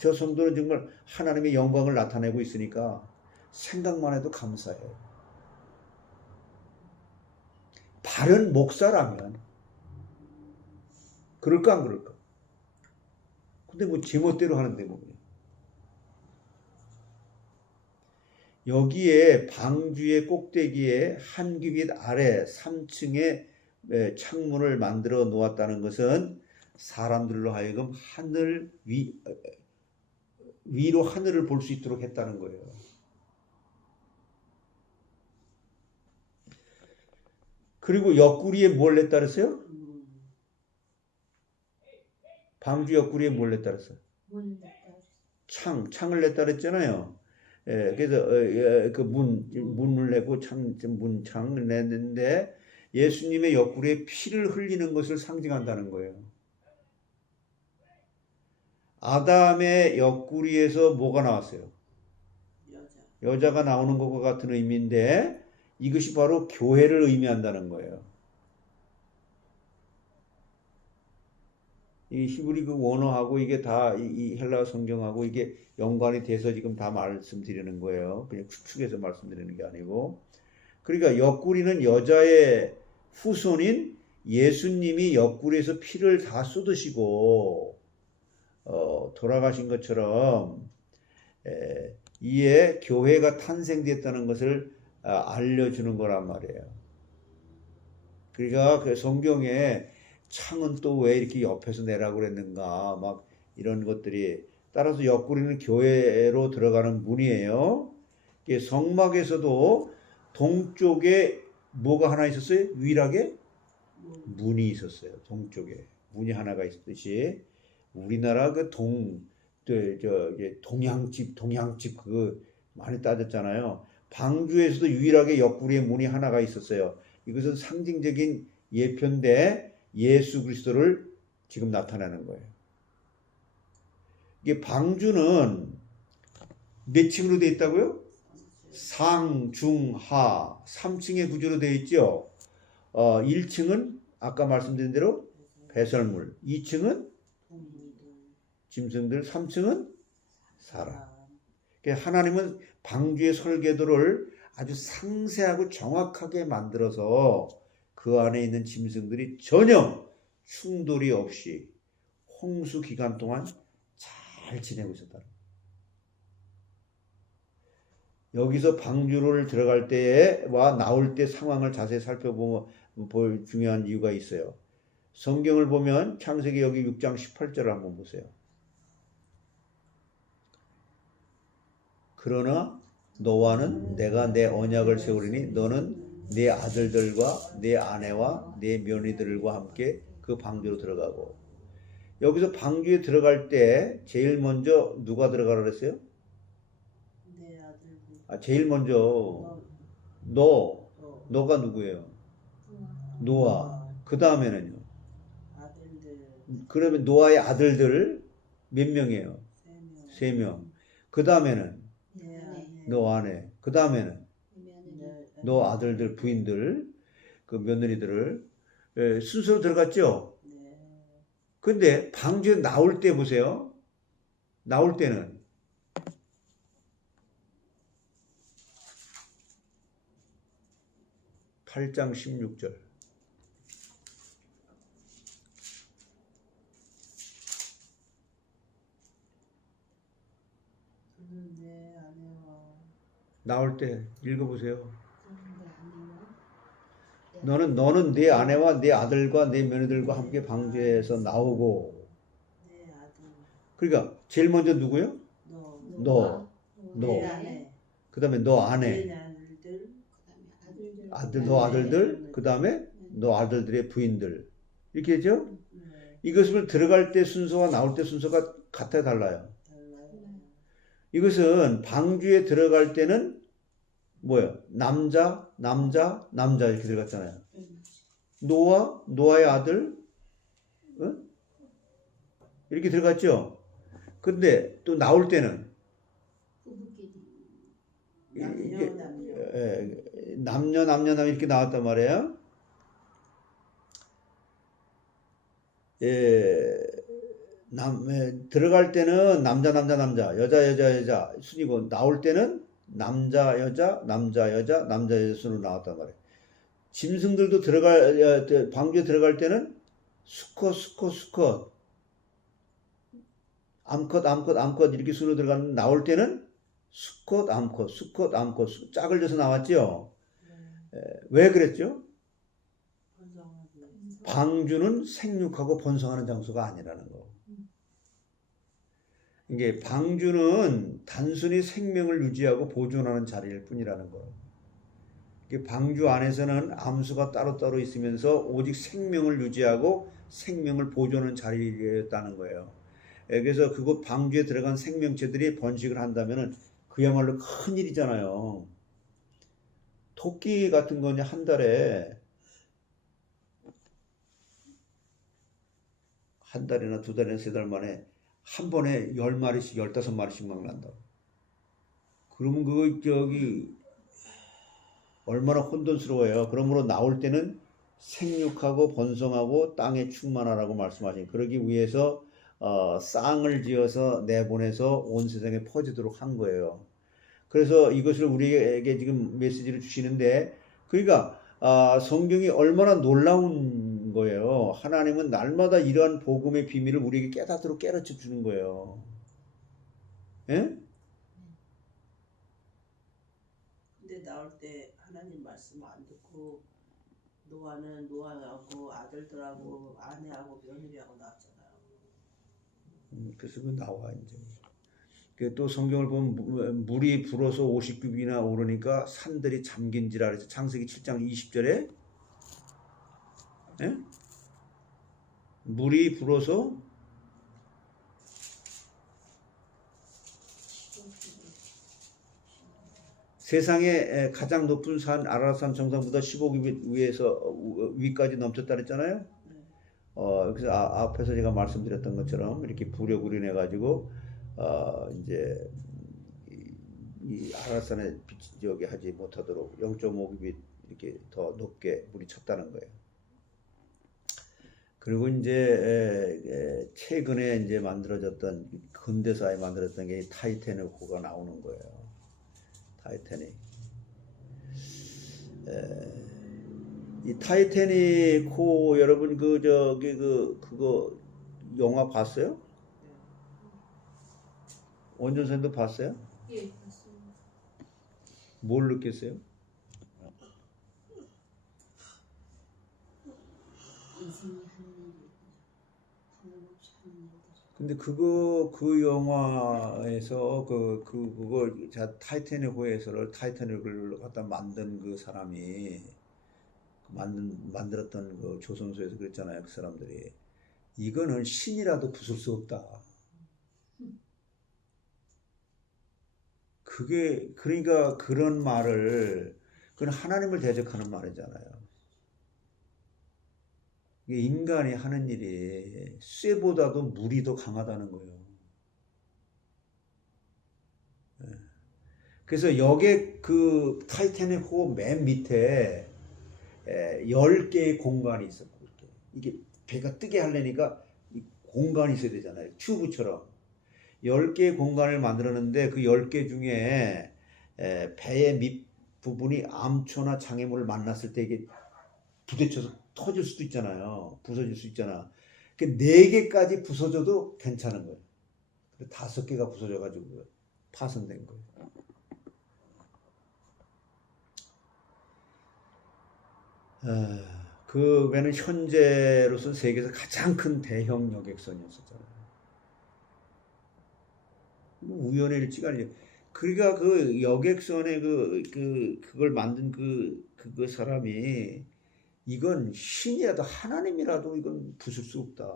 저 성도는 정말 하나님의 영광을 나타내고 있으니까 생각만 해도 감사해요. 바른 목사라면 그럴까 안 그럴까? 근데 뭐 제멋대로 하는데 뭐. 여기에 방주의 꼭대기에 한 규빗 아래 3층에 창문을 만들어 놓았다는 것은 사람들로 하여금 하늘 위로 하늘을 볼 수 있도록 했다는 거예요. 그리고 옆구리에 뭘 냈다 그랬어요? 방주 옆구리에 뭘 냈다 그랬어요? 창을 냈다 그랬잖아요. 그래서 그 문을 내고 문창을 냈는데 예수님의 옆구리에 피를 흘리는 것을 상징한다는 거예요. 아담의 옆구리에서 뭐가 나왔어요? 여자가 나오는 것과 같은 의미인데 이것이 바로 교회를 의미한다는 거예요. 이 히브리 그 원어하고 이게 다 이 헬라 성경하고 이게 연관이 돼서 지금 다 말씀드리는 거예요. 그냥 추측해서 말씀드리는 게 아니고. 그러니까 옆구리는 여자의 후손인 예수님이 옆구리에서 피를 다 쏟으시고 돌아가신 것처럼 이에 교회가 탄생됐다는 것을 알려주는 거란 말이에요. 그러니까 그 성경에 창은 또 왜 이렇게 옆에서 내라고 그랬는가 막 이런 것들이 따라서 옆구리는 교회로 들어가는 문이에요. 성막에서도 동쪽에 뭐가 하나 있었어요? 유일하게 문이 있었어요. 동쪽에 문이 하나가 있듯이 우리나라 그 동양집 그거 많이 따졌잖아요. 방주에서도 유일하게 옆구리에 문이 하나가 있었어요. 이것은 상징적인 예표인데 예수 그리스도를 지금 나타내는 거예요. 이게 방주는 몇 층으로 되어 있다고요? 상, 중, 하 3층의 구조로 되어 있죠. 1층은 아까 말씀드린 대로 배설물, 2층은 짐승들, 3층은 사람. 그러니까 하나님은 방주의 설계도를 아주 상세하고 정확하게 만들어서 그 안에 있는 짐승들이 전혀 충돌이 없이 홍수 기간 동안 잘 지내고 있었다. 여기서 방주를 들어갈 때와 나올 때 상황을 자세히 살펴보면 볼 중요한 이유가 있어요. 성경을 보면 창세기 여기 6장 18절을 한번 보세요. 그러나 너와는 내가 내 언약을 세우리니 너는 네 아들들과 네 아내와 네 며느리들과 함께 그 방주로 들어가고. 여기서 방주에 들어갈 때 제일 먼저 누가 들어가라 그랬어요? 내 아들들. 제일 먼저 너가 누구예요? 노아. 그 다음에는요? 아들들. 그러면 노아의 아들들 몇 명이에요? 3명. 그 다음에는 너 아내. 그 다음에는 너 아들들, 부인들, 그 며느리들을 순서로 들어갔죠? 근데 방주에 나올 때 보세요. 나올 때는 8장 16절. 나올 때 읽어보세요. 너는 네 아내와 네 아들과 네 며느리들과 함께 방주에서 나오고. 그러니까 제일 먼저 누구요? 너. 그 다음에 너 아내. 너 아들들. 그 다음에 너 아들들의 부인들. 이렇게 되죠? 이것을 들어갈 때 순서와 나올 때 순서가 같아 달라요? 이것은 방주에 들어갈 때는 뭐예요? 남자 이렇게 들어갔잖아요. 노아의 아들 이렇게 들어갔죠. 근데 또 나올 때는 남녀 이렇게 나왔단 말이에요. 들어갈 때는 남자 여자 순이고 나올 때는 남자 여자 순으로 나왔단 말이에요. 짐승들도 방주에 들어갈 때는 수컷 암컷 이렇게 순으로 들어가는. 나올 때는 수컷 암컷 짝을 져서 나왔죠. 왜 그랬죠? 방주는 생육하고 번성하는 장소가 아니라는 거. 이게 방주는 단순히 생명을 유지하고 보존하는 자리일 뿐이라는 거. 이게 방주 안에서는 암수가 따로따로 있으면서 오직 생명을 유지하고 생명을 보존하는 자리였다는 거예요. 그래서 그곳 방주에 들어간 생명체들이 번식을 한다면은 그야말로 큰 일이잖아요. 토끼 같은 거는 한 달에 한 달이나 두 달이나 세 달 만에 한 번에 10마리씩 15마리씩 막 난다고. 그러면 그거 얼마나 혼돈스러워요. 그러므로 나올 때는 생육하고 번성하고 땅에 충만하라고 말씀하신 그러기 위해서 쌍을 지어서 내보내서 온 세상에 퍼지도록 한 거예요. 그래서 이것을 우리에게 지금 메시지를 주시는데 그러니까 성경이 얼마나 놀라운 거예요. 하나님은 날마다 이러한 복음의 비밀을 우리에게 깨닫도록 깨르쳐 주는 거예요. 예? 근데 나올 때 하나님 말씀 안 듣고 노아는 노아하고 아들들하고 아내하고 며느리하고 낳았잖아요. 그래서 그 나와 이제. 또 성경을 보면 물이 불어서 50규빗이나 오르니까 산들이 잠긴지라 그래서 창세기 7장 20절에 예? 물이 불어서 세상에 가장 높은 산 아라산 정상보다 15규빗 위까지 넘쳤다 그랬잖아요. 그래서 앞에서 제가 말씀드렸던 것처럼 이렇게 부력으로 인해 가지고 이제 이 아라산에 저기 하지 못하도록 0.5규빗 이렇게 더 높게 물이 쳤다는 거예요. 그리고 이제 최근에 이제 만들어졌던 근대사에 만들어졌던 게 타이타닉 호가 나오는 거예요. 타이타닉. 이 타이타닉 호 여러분 그거 영화 봤어요? 원전 선생도 봤어요? 예, 맞습니다. 뭘 느꼈어요? 인생이 하는 일이 하늘없이 하는 일들. 근데 그 영화에서 그걸 타이타닉 호에서를 타이타닉을 갖다 만든 그 사람이 만들었던 그 조선소에서 그랬잖아요. 그 사람들이 이거는 신이라도 부술 수 없다. 그게 그러니까 그런 말을 그건 하나님을 대적하는 말이잖아요. 이게 인간이 하는 일이 쇠보다도 물이 더 강하다는 거예요. 그래서 여기에 그 타이타닉 호 맨 밑에 10개의 공간이 있었고 이게 배가 뜨게 하려니까 공간이 있어야 되잖아요. 튜브처럼 10개의 공간을 만들었는데 그 10개 중에 배의 밑부분이 암초나 장애물을 만났을 때 이게 부딪혀서 터질 수도 있잖아요. 부서질 수 있잖아. 그 4개까지 부서져도 괜찮은 거예요. 5개가 부서져가지고 파손된 거예요. 그 배는 현재로서는 세계에서 가장 큰 대형 여객선이었었잖아요. 우연의 일치가 아니죠. 그러니까 그 여객선의 그걸 만든 그 사람이 이건 신이라도 하나님이라도 이건 부술 수 없다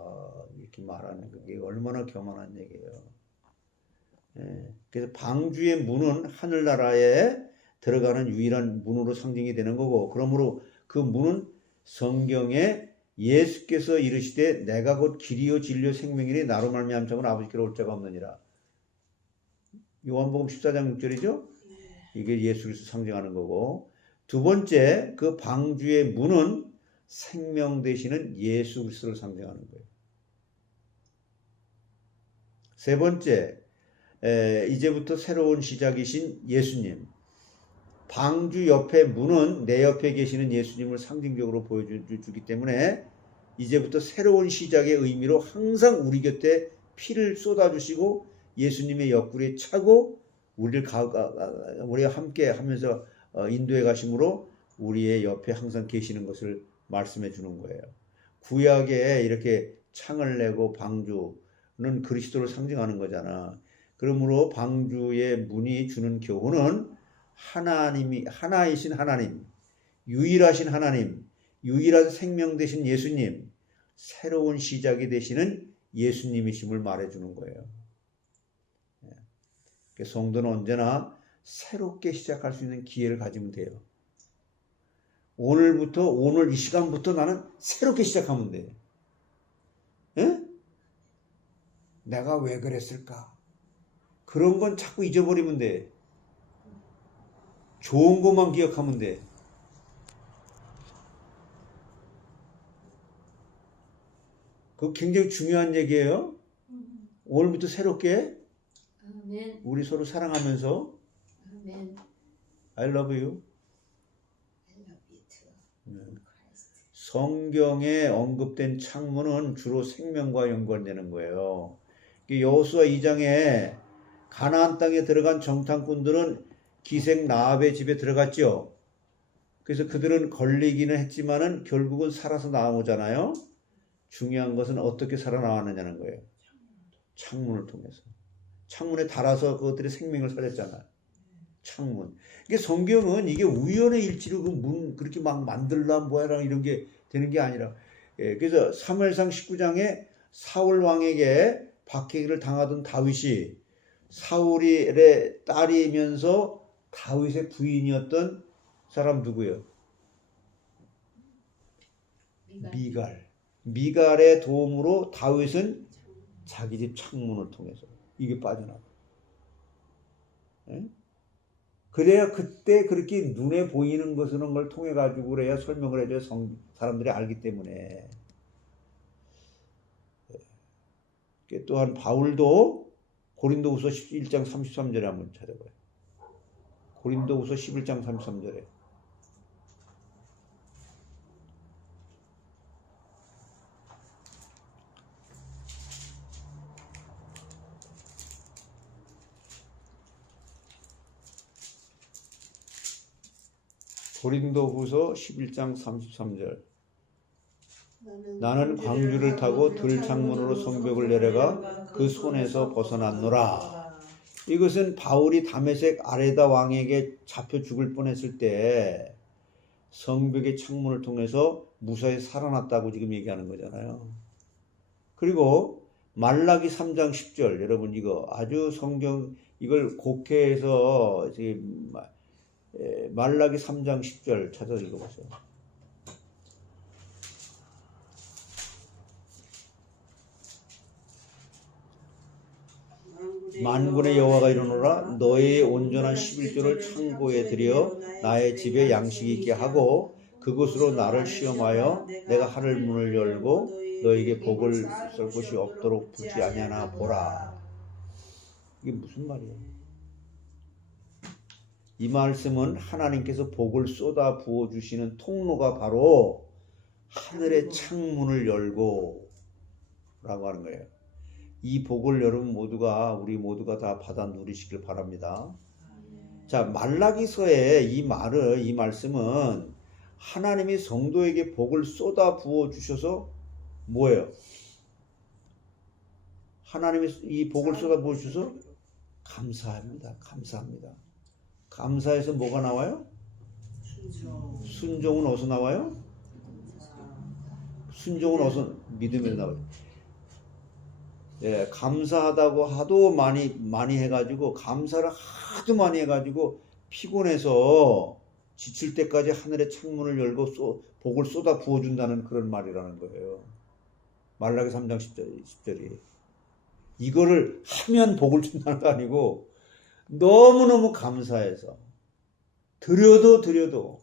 이렇게 말하는 게 얼마나 교만한 얘기예요. 그래서 방주의 문은 하늘나라에 들어가는 유일한 문으로 상징이 되는 거고 그러므로 그 문은 성경에 예수께서 이르시되 내가 곧 길이요 진리요 생명이니 나로 말미암 자는 아버지께로 올 자가 없느니라. 요한복음 14장 6절이죠. 이게 예수 그리스도 상징하는 거고 두 번째 그 방주의 문은 생명 되시는 예수 그리스도를 상징하는 거예요. 세 번째 이제부터 새로운 시작이신 예수님. 방주 옆에 문은 내 옆에 계시는 예수님을 상징적으로 보여주기 때문에 이제부터 새로운 시작의 의미로 항상 우리 곁에 피를 쏟아주시고 예수님의 옆구리에 차고 우리와 함께 하면서 인도해 가심으로 우리의 옆에 항상 계시는 것을 말씀해 주는 거예요. 구약에 이렇게 창을 내고 방주는 그리스도를 상징하는 거잖아. 그러므로 방주의 문이 주는 교훈은 하나님이 하나이신 하나님, 유일하신 하나님, 유일한 생명 되신 예수님, 새로운 시작이 되시는 예수님이심을 말해주는 거예요. 성도는 언제나 새롭게 시작할 수 있는 기회를 가지면 돼요. 오늘 이 시간부터 나는 새롭게 시작하면 돼. 에? 내가 왜 그랬을까? 그런 건 자꾸 잊어버리면 돼. 좋은 것만 기억하면 돼. 그거 굉장히 중요한 얘기예요. 오늘부터 새롭게 아멘. 우리 서로 사랑하면서 아멘. I love you. I love you too. Christ. 성경에 언급된 창문은 주로 생명과 연관되는 거예요. 여호수아 2장에 가나안 땅에 들어간 정탐꾼들은 기생 라합의 집에 들어갔죠. 그래서 그들은 걸리기는 했지만은 결국은 살아서 나오잖아요. 중요한 것은 어떻게 살아나왔느냐는 거예요. 창문을 통해서. 창문에 달아서 그것들이 생명을 살렸잖아요. 창문. 이게 성경은 이게 우연의 일치로 그 문 그렇게 막 만들라 뭐해라 이런 게 되는 게 아니라, 그래서 사무엘상 19장에 사울 왕에게 박해를 당하던 다윗이 사울의 딸이면서 다윗의 부인이었던 사람 누구예요? 미갈. 미갈의 도움으로 다윗은 자기 집 창문을 통해서 이게 빠져나가. 그래야 그때 그렇게 눈에 보이는 것은 걸 통해 가지고 그래야 설명을 해줘야 사람들이 알기 때문에. 또한 바울도 고린도후서 11장 33절에 한번 찾아봐요. 고린도후서 11장 33절에 고린도후서 11장 33절 나는 광주를 타고 들창문으로 성벽을 내려가 그 손에서 벗어났노라. 이것은 바울이 다메섹 아레다 왕에게 잡혀 죽을 뻔했을 때 성벽의 창문을 통해서 무사히 살아났다고 지금 얘기하는 거잖아요. 그리고 말라기 3장 10절 여러분 이거 아주 성경 이걸 곡해해서 지금 말라기 3장 10절 찾아 읽어보세요. 만군의 여호와가 이르노라 너의 온전한 11조를 창고에 들여 나의 집에 양식이 있게 하고 그것으로 나를 시험하여 내가 하늘 문을 열고 너에게 복을 쓸 곳이 없도록 두지 아니하나 보라. 이게 무슨 말이에요? 이 말씀은 하나님께서 복을 쏟아 부어주시는 통로가 바로 하늘의 창문을 열고 라고 하는 거예요. 이 복을 여러분 모두가 우리 모두가 다 받아 누리시길 바랍니다. 자, 말라기서의 이 말씀은 하나님이 성도에게 복을 쏟아 부어 주셔서 뭐예요? 하나님이 이 복을 쏟아 부어 주셔서 감사합니다. 감사합니다. 감사해서 뭐가 나와요? 순종은 어디서 나와요? 순종은 어디서 믿음에서 나와요? 예, 감사하다고 하도 많이 해가지고 감사를 하도 많이 해가지고 피곤해서 지칠 때까지 하늘의 창문을 열고 복을 쏟아 부어준다는 그런 말이라는 거예요. 말라기 3장 10절이 이거를 하면 복을 준다는 거 아니고 너무너무 감사해서 드려도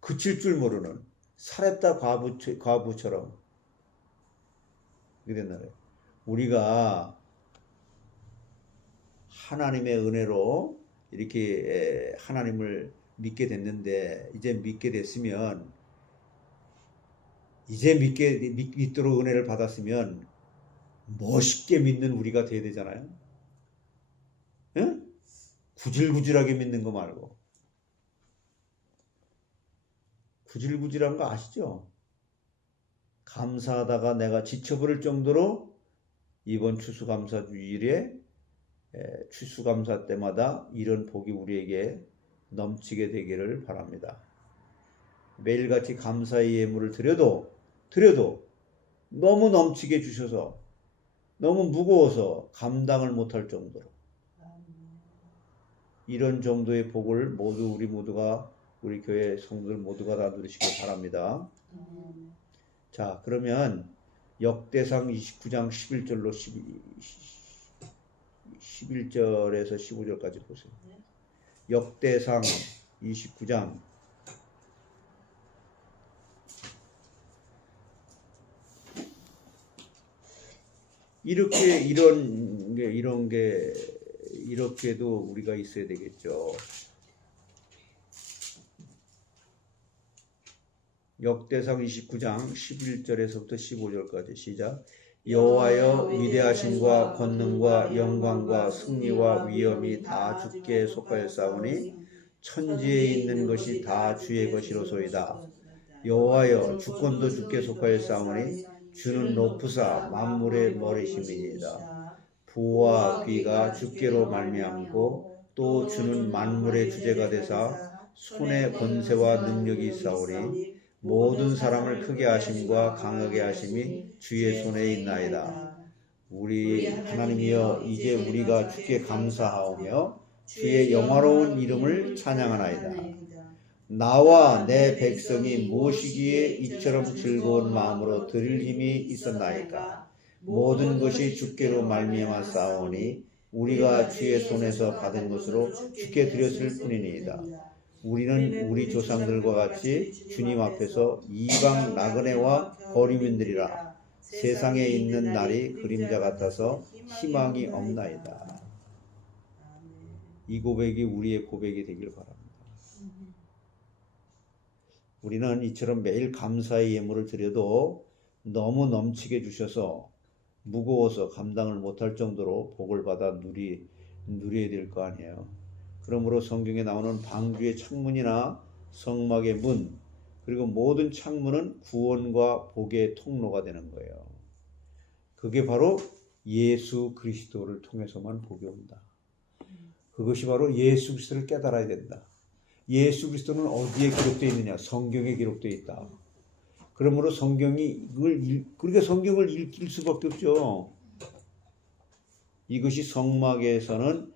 그칠 줄 모르는 사렙다 과부처럼 그렇게 된다고요. 우리가 하나님의 은혜로 이렇게 하나님을 믿게 됐는데 이제 믿게 됐으면 이제 믿도록 은혜를 받았으면 멋있게 믿는 우리가 돼야 되잖아요. 응? 구질구질하게 믿는 거 말고 구질구질한 거 아시죠? 감사하다가 내가 지쳐버릴 정도로 이번 추수감사 주일에 추수감사 때마다 이런 복이 우리에게 넘치게 되기를 바랍니다. 매일같이 감사의 예물을 드려도 너무 넘치게 주셔서 너무 무거워서 감당을 못할 정도로 이런 정도의 복을 우리 모두가 우리 교회 성도들 모두가 다 누리시길 바랍니다. 자, 그러면 역대상 29장 11절로 11절에서 15절까지 보세요. 역대상 29장 이렇게 이런 게 이렇게도 우리가 있어야 되겠죠. 역대상 29장 11절에서부터 15절까지 시작. 여호와여 위대하심과 권능과 영광과 승리와 위엄이 다 주께 속하였사오니 천지에 있는 것이 다 주의 것이로소이다. 여호와여 주권도 주께 속하였사오니 주는 높으사 만물의 머리심이니이다. 부와 귀가 주께로 말미암고 또 주는 만물의 주제가 되사 손에 권세와 능력이 있사오니 모든 사람을 크게 하심과 강하게 하심이 주의 손에 있나이다. 우리 하나님이여 이제 우리가 주께 감사하오며 주의 영화로운 이름을 찬양하나이다. 나와 내 백성이 무엇이기에 이처럼 즐거운 마음으로 드릴 힘이 있었나이까. 모든 것이 주께로 말미암아 싸우니 우리가 주의 손에서 받은 것으로 주께 드렸을 뿐이니이다. 우리는 우리 조상들과 같이 주님 앞에서 이방 나그네와 거류민들이라. 세상에 있는 날이 그림자 같아서 희망이 없나이다. 이 고백이 우리의 고백이 되길 바랍니다. 우리는 이처럼 매일 감사의 예물을 드려도 너무 넘치게 주셔서 무거워서 감당을 못할 정도로 복을 받아 누려야 될 거 아니에요. 그러므로 성경에 나오는 방주의 창문이나 성막의 문, 그리고 모든 창문은 구원과 복의 통로가 되는 거예요. 그게 바로 예수 그리스도를 통해서만 복이 온다. 그것이 바로 예수 그리스도를 깨달아야 된다. 예수 그리스도는 어디에 기록되어 있느냐? 성경에 기록되어 있다. 그러므로 그러니까 성경을 읽을 수밖에 없죠. 이것이 성막에서는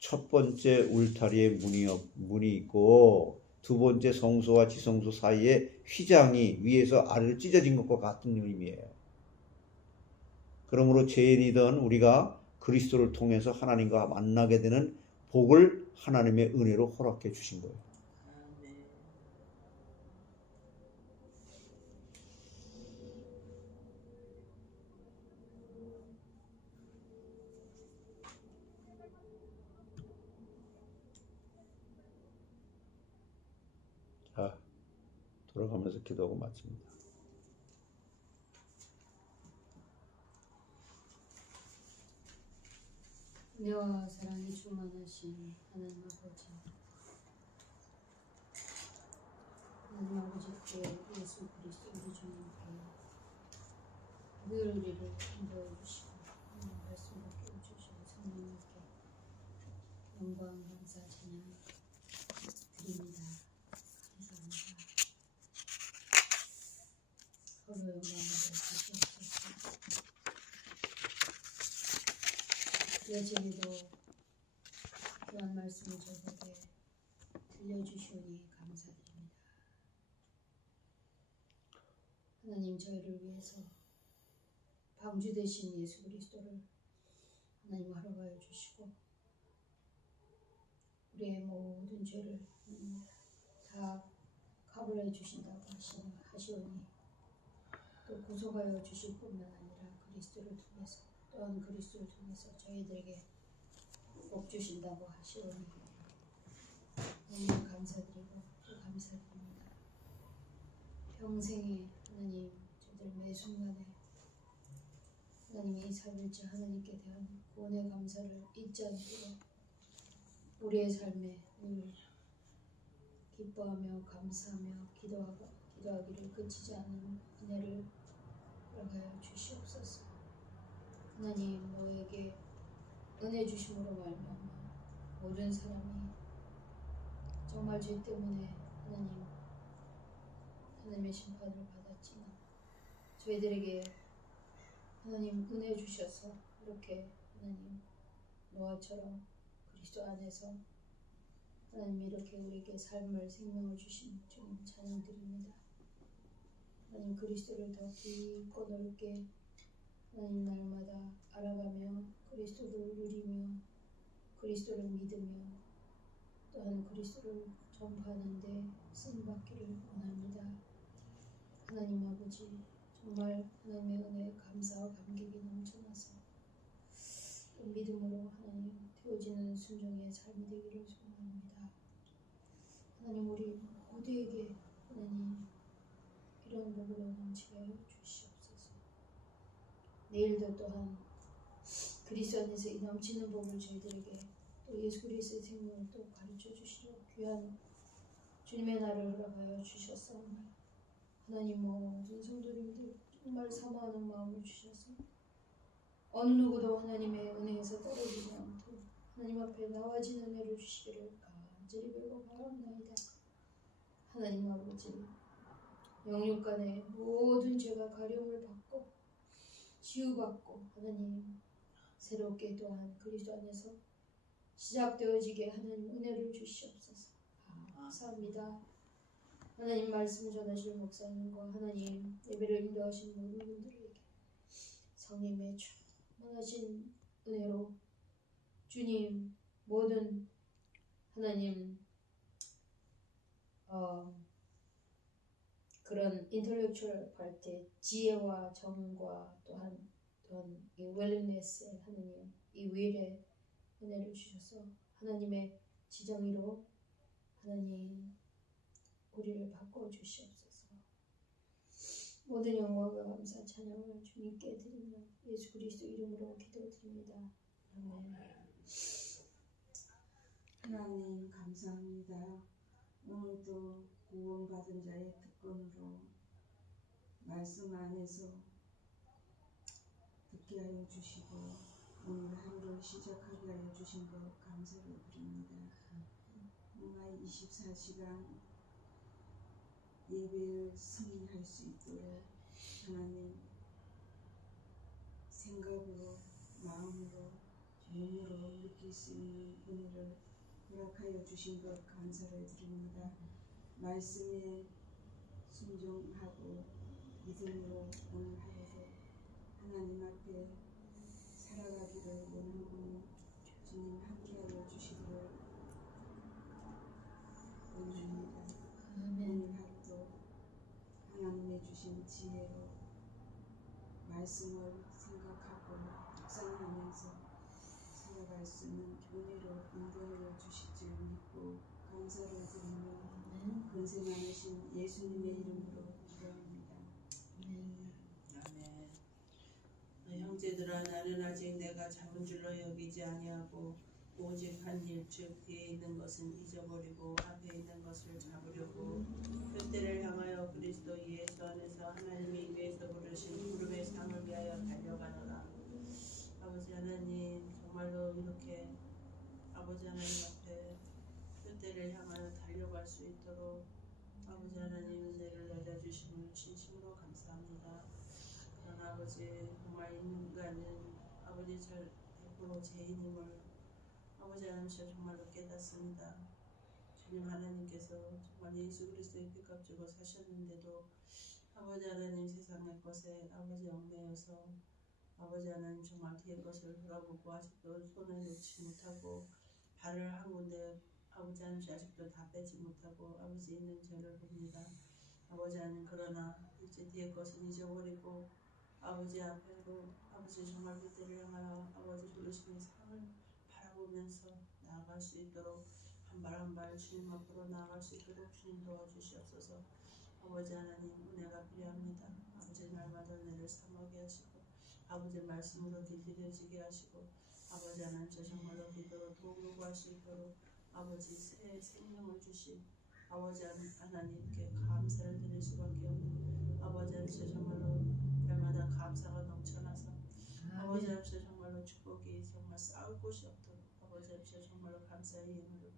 첫 번째 울타리에 문이 있고 두 번째 성소와 지성소 사이에 휘장이 위에서 아래로 찢어진 것과 같은 의미예요. 그러므로 죄인이던 우리가 그리스도를 통해서 하나님과 만나게 되는 복을 하나님의 은혜로 허락해 주신 거예요. 자, 돌아가면서 기도하고 마칩니다. 은혜와 사랑이 충만하신 하나님 아버지, 하나님 아버지께 예수 그리스도 우리 주님께 늘 우리를 인도해 주시고 말씀을 깨워주시고 성령님께 영광 감사 찬양 드립니다. 감사합니다. 서로 영광을 주시옵소서. 여전히도 또한 말씀을 저에게 들려주시오니 감사드립니다. 하나님, 저희를 위해서 방주 되신 예수 그리스도를 하나님 허락하여 주시고 우리의 모든 죄를 다 값을 주신다고 하시오니 또 구속하여 주실 뿐만 아니라 그리스도를 통해서 또한 그리스도를 통해서 저희들에게 복 주신다고 하시오니 하나님 감사드리고 또 감사드립니다. 평생에 하나님 저들 매 순간에 하나님이 살릴지 하나님께 대한 구원의 감사를 잊지 않도록 우리의 삶에 늘 기뻐하며 감사하며 기도하기를 그치지 않는 은혜를 허락하여 주시옵소서. 하나님, 너에게 은혜 주심으로 말미암아 모든 사람이 정말 죄 때문에 하나님의 심판을 받았지만 저희들에게 하나님 은혜 주셔서 이렇게 하나님 노아처럼 그리스도 안에서 하나님 이렇게 우리에게 삶을 생명을 주신 주님 찬양드립니다. 하나님 그리스도를 더 깊고 넓게 하나님 날마다 알아가며 그리스도를 누리며 그리스도를 믿으며 또한 그리스도를 전파하는 데 쓰임받기를 원합니다. 하나님 아버지, 정말 하나님의 은혜에 감사와 감격이 넘쳐나서 모든 순종의 삶이 되기를 소원합니다. 하나님 우리 모두에게 하나님 이런 복으로 넘치게 하여 주시옵소서. 내일도 또한 그리스도 안에서 이 넘치는 복을 저희들에게 또 예수 그리스도의 생명을 또 가르쳐 주시려 귀한 주님의 날을 허락하여 주셨사오니 하나님 모든 성도님들 정말 사모하는 마음을 주셔서 어느 누구도 하나님의 은혜에서 떨어지지 않도록 하나님 앞에 나와진 은혜를 주시기를 간절히 빌고 바랍니다. 하나님 아버지 영육 간의 모든 죄가 가려움을 받고 치유받고 하나님 새롭게 또한 그리스도 안에서 시작되어지게 하나님 은혜를 주시옵소서. 감사합니다. 하나님 말씀 전하실 목사님과 하나님 예배를 인도하신 모든 분들에게 성님의 충만하신 은혜로 주님 모든 하나님 그런 인텔렉츄얼 parte 지혜와 정과 또한 이 웰링네스의 하나님 이 윌의 은혜를 주셔서 하나님의 지정의로 하나님 우리를 바꿔 주시옵소서. 모든 영광과 감사 찬양을 주님께 드리며 예수 그리스도 이름으로 기도드립니다. 아멘. 하나님 감사합니다. 오늘도 구원받은 자의 특권으로 말씀 안에서 듣게 하여 주시고 오늘 하루를 시작하게 하여 주신 것 감사를 드립니다. 정말 24시간 예배를 승리할 수 있도록 하나님 생각으로 마음으로 몸으로 느낄 수 있는 은혜를 허락하여 주신 것 감사를 드립니다. 말씀에 순종하고 믿음으로 오늘 하루도 하나님 앞에 살아가기를 원하오니 주님 함께하여 주시기를 원합니다. 오늘 하루도 하나님의 주신 지혜로 말씀을 생각하고 묵상하면서 살아갈 수 있는 교회로 인도하여 주실 줄 믿고 감사를 드리며 권세 많으신 예수님의 이름으로 기도합니다. 아멘. 형제들아 나는 아직 내가 잡은 줄로 여기지 아니하고 오직 한 일 즉 뒤에 있는 것은 잊어버리고 앞에 있는 것을 잡으려고 그때를 향하여 그리스도 예수 안에서 하나님이 위에서 부르신 부름의 상을 위하여 달려가노라. 아버지 하나님 정말로 이렇게 아버지 하나님 앞에 그때를 향하여 달려갈 수 있도록 아버지 하나님 은혜를 내려주심을 진심으로 감사합니다. 그러나 아버지 정말 인간은 아버지 저 100% 죄인임을 아버지 하나님 정말로 깨닫습니다. 주님 하나님께서 정말 예수 그리스도의 피값 주고 사셨는데도 아버지 하나님 세상의 것에 아버지 얽매여서 아버지 하나님 정말 뒤의 것을 돌아보고 아직도 손을 놓지 못하고 발을 한 군데 아버지 하나님 아직도 다 빼지 못하고 아버지 있는 죄를 봅니다. 아버지 하나님 그러나 이제 뒤의 것은 잊어버리고 아버지 앞에로 아버지 정말 그때를 향하여 아버지 부르심의 상을 바라보면서 나아갈 수 있도록 한 발 한 발 주님 앞으로 나아갈 수 있도록 주님 도와주시옵소서. 아버지 하나님 은혜가 필요합니다. 아버지 날마다 은혜를 사모하게 하시고 아버지 말씀으로 길들여지게 하시고 아버지 하나님 저 정말로 기도로 도움을 구할 수 있도록 아버지 새 생명을 주신 아버지 하나님께 감사를 드릴 수밖에 없는 아버지 하나님 저 정말로 날마다 감사가 넘쳐나서 아버지 하나님 저 정말로 축복이 정말 쌓을 곳이 없도록 아버지 하나님 저 정말로 감사의 예물을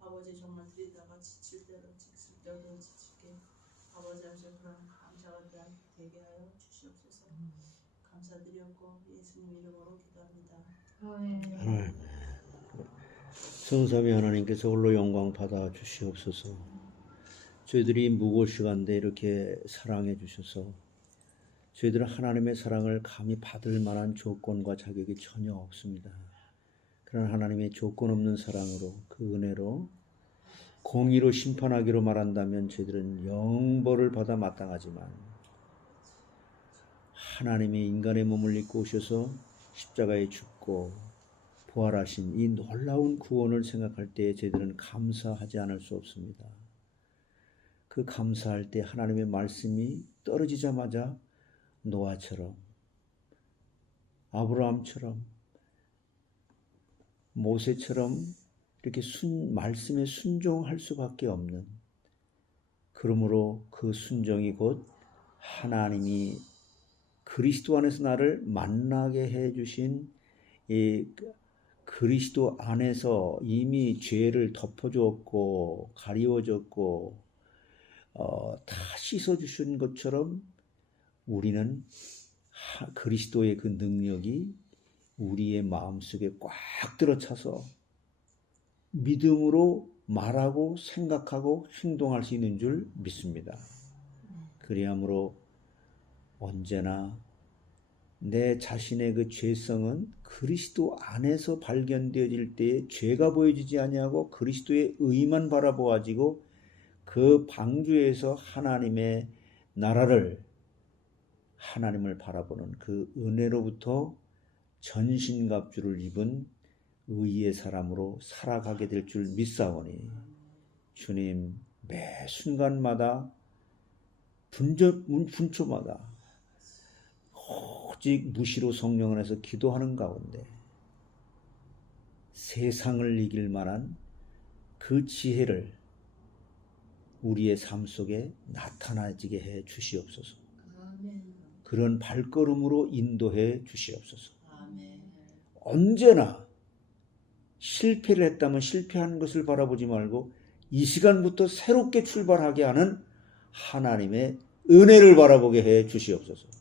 아버지 정말 드리다가 지칠 때로 지칠 때로 지치게 아버지 하나님 저 그런 감사가 되게 하여 주시옵소서. 감사드렸고 예수님 이름으로 기도합니다. 아멘. 성삼위 하나님께서 홀로 영광 받아 주시옵소서. 저희들이 무거울 시간대 이렇게 사랑해 주셔서 저희들은 하나님의 사랑을 감히 받을 만한 조건과 자격이 전혀 없습니다. 그러나 하나님의 조건 없는 사랑으로 그 은혜로 공의로 심판하기로 말한다면 저희들은 영벌을 받아 마땅하지만 하나님이 인간의 몸을 입고 오셔서 십자가에 죽고 부활하신 이 놀라운 구원을 생각할 때 저희들은 감사하지 않을 수 없습니다. 그 감사할 때 하나님의 말씀이 떨어지자마자 노아처럼, 아브라함처럼, 모세처럼 이렇게 말씀에 순종할 수밖에 없는, 그러므로 그 순종이 곧 하나님이 그리스도 안에서 나를 만나게 해주신 이 그리스도 안에서 이미 죄를 덮어주었고 가리워졌고 다 씻어주신 것처럼 우리는 그리스도의 그 능력이 우리의 마음속에 꽉 들어차서 믿음으로 말하고 생각하고 행동할 수 있는 줄 믿습니다. 그리하므로 언제나 내 자신의 그 죄성은 그리스도 안에서 발견되어질 때에 죄가 보여지지 아니하고 그리스도의 의만 바라보아지고 그 방주에서 하나님의 나라를, 하나님을 바라보는 그 은혜로부터 전신갑주를 입은 의의 사람으로 살아가게 될 줄 믿사오니 주님 매 순간마다 분초마다 오직 무시로 성령 안에서 기도하는 가운데 세상을 이길 만한 그 지혜를 우리의 삶 속에 나타나지게 해 주시옵소서. 아멘. 그런 발걸음으로 인도해 주시옵소서. 아멘. 언제나 실패를 했다면 실패한 것을 바라보지 말고 이 시간부터 새롭게 출발하게 하는 하나님의 은혜를 바라보게 해 주시옵소서.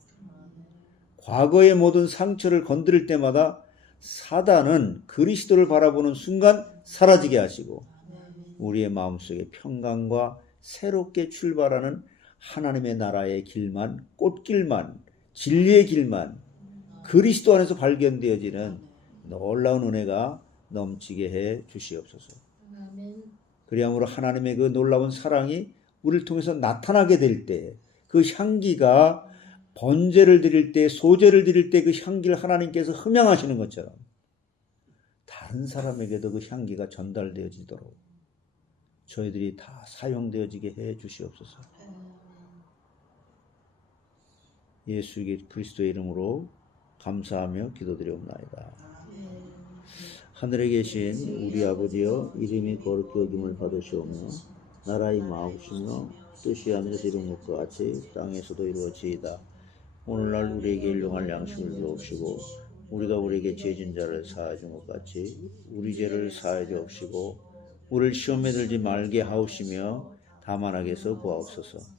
과거의 모든 상처를 건드릴 때마다 사단은 그리스도를 바라보는 순간 사라지게 하시고 우리의 마음속에 평강과 새롭게 출발하는 하나님의 나라의 길만, 꽃길만, 진리의 길만 그리스도 안에서 발견되어지는 놀라운 은혜가 넘치게 해 주시옵소서. 아멘. 그리함으로 하나님의 그 놀라운 사랑이 우리를 통해서 나타나게 될 때 그 향기가 번제를 드릴 때, 소제를 드릴 때 그 향기를 하나님께서 흠양하시는 것처럼 다른 사람에게도 그 향기가 전달되어지도록 저희들이 다 사용되어지게 해 주시옵소서. 예수 그리스도의 이름으로 감사하며 기도드리옵나이다. 하늘에 계신 우리 아버지여, 이름이 거룩히 여김을 받으시오며 나라의 마옵시며 뜻이 하늘에서 이룬 것과 같이 땅에서도 이루어지이다. 오늘날 우리에게 일용할 양식을 주옵시고 우리가 우리에게 죄진 자를 사하여 준 것 같이 우리 죄를 사하여 주옵시고 우리를 시험에 들지 말게 하옵시며 다만 악에서 구하옵소서.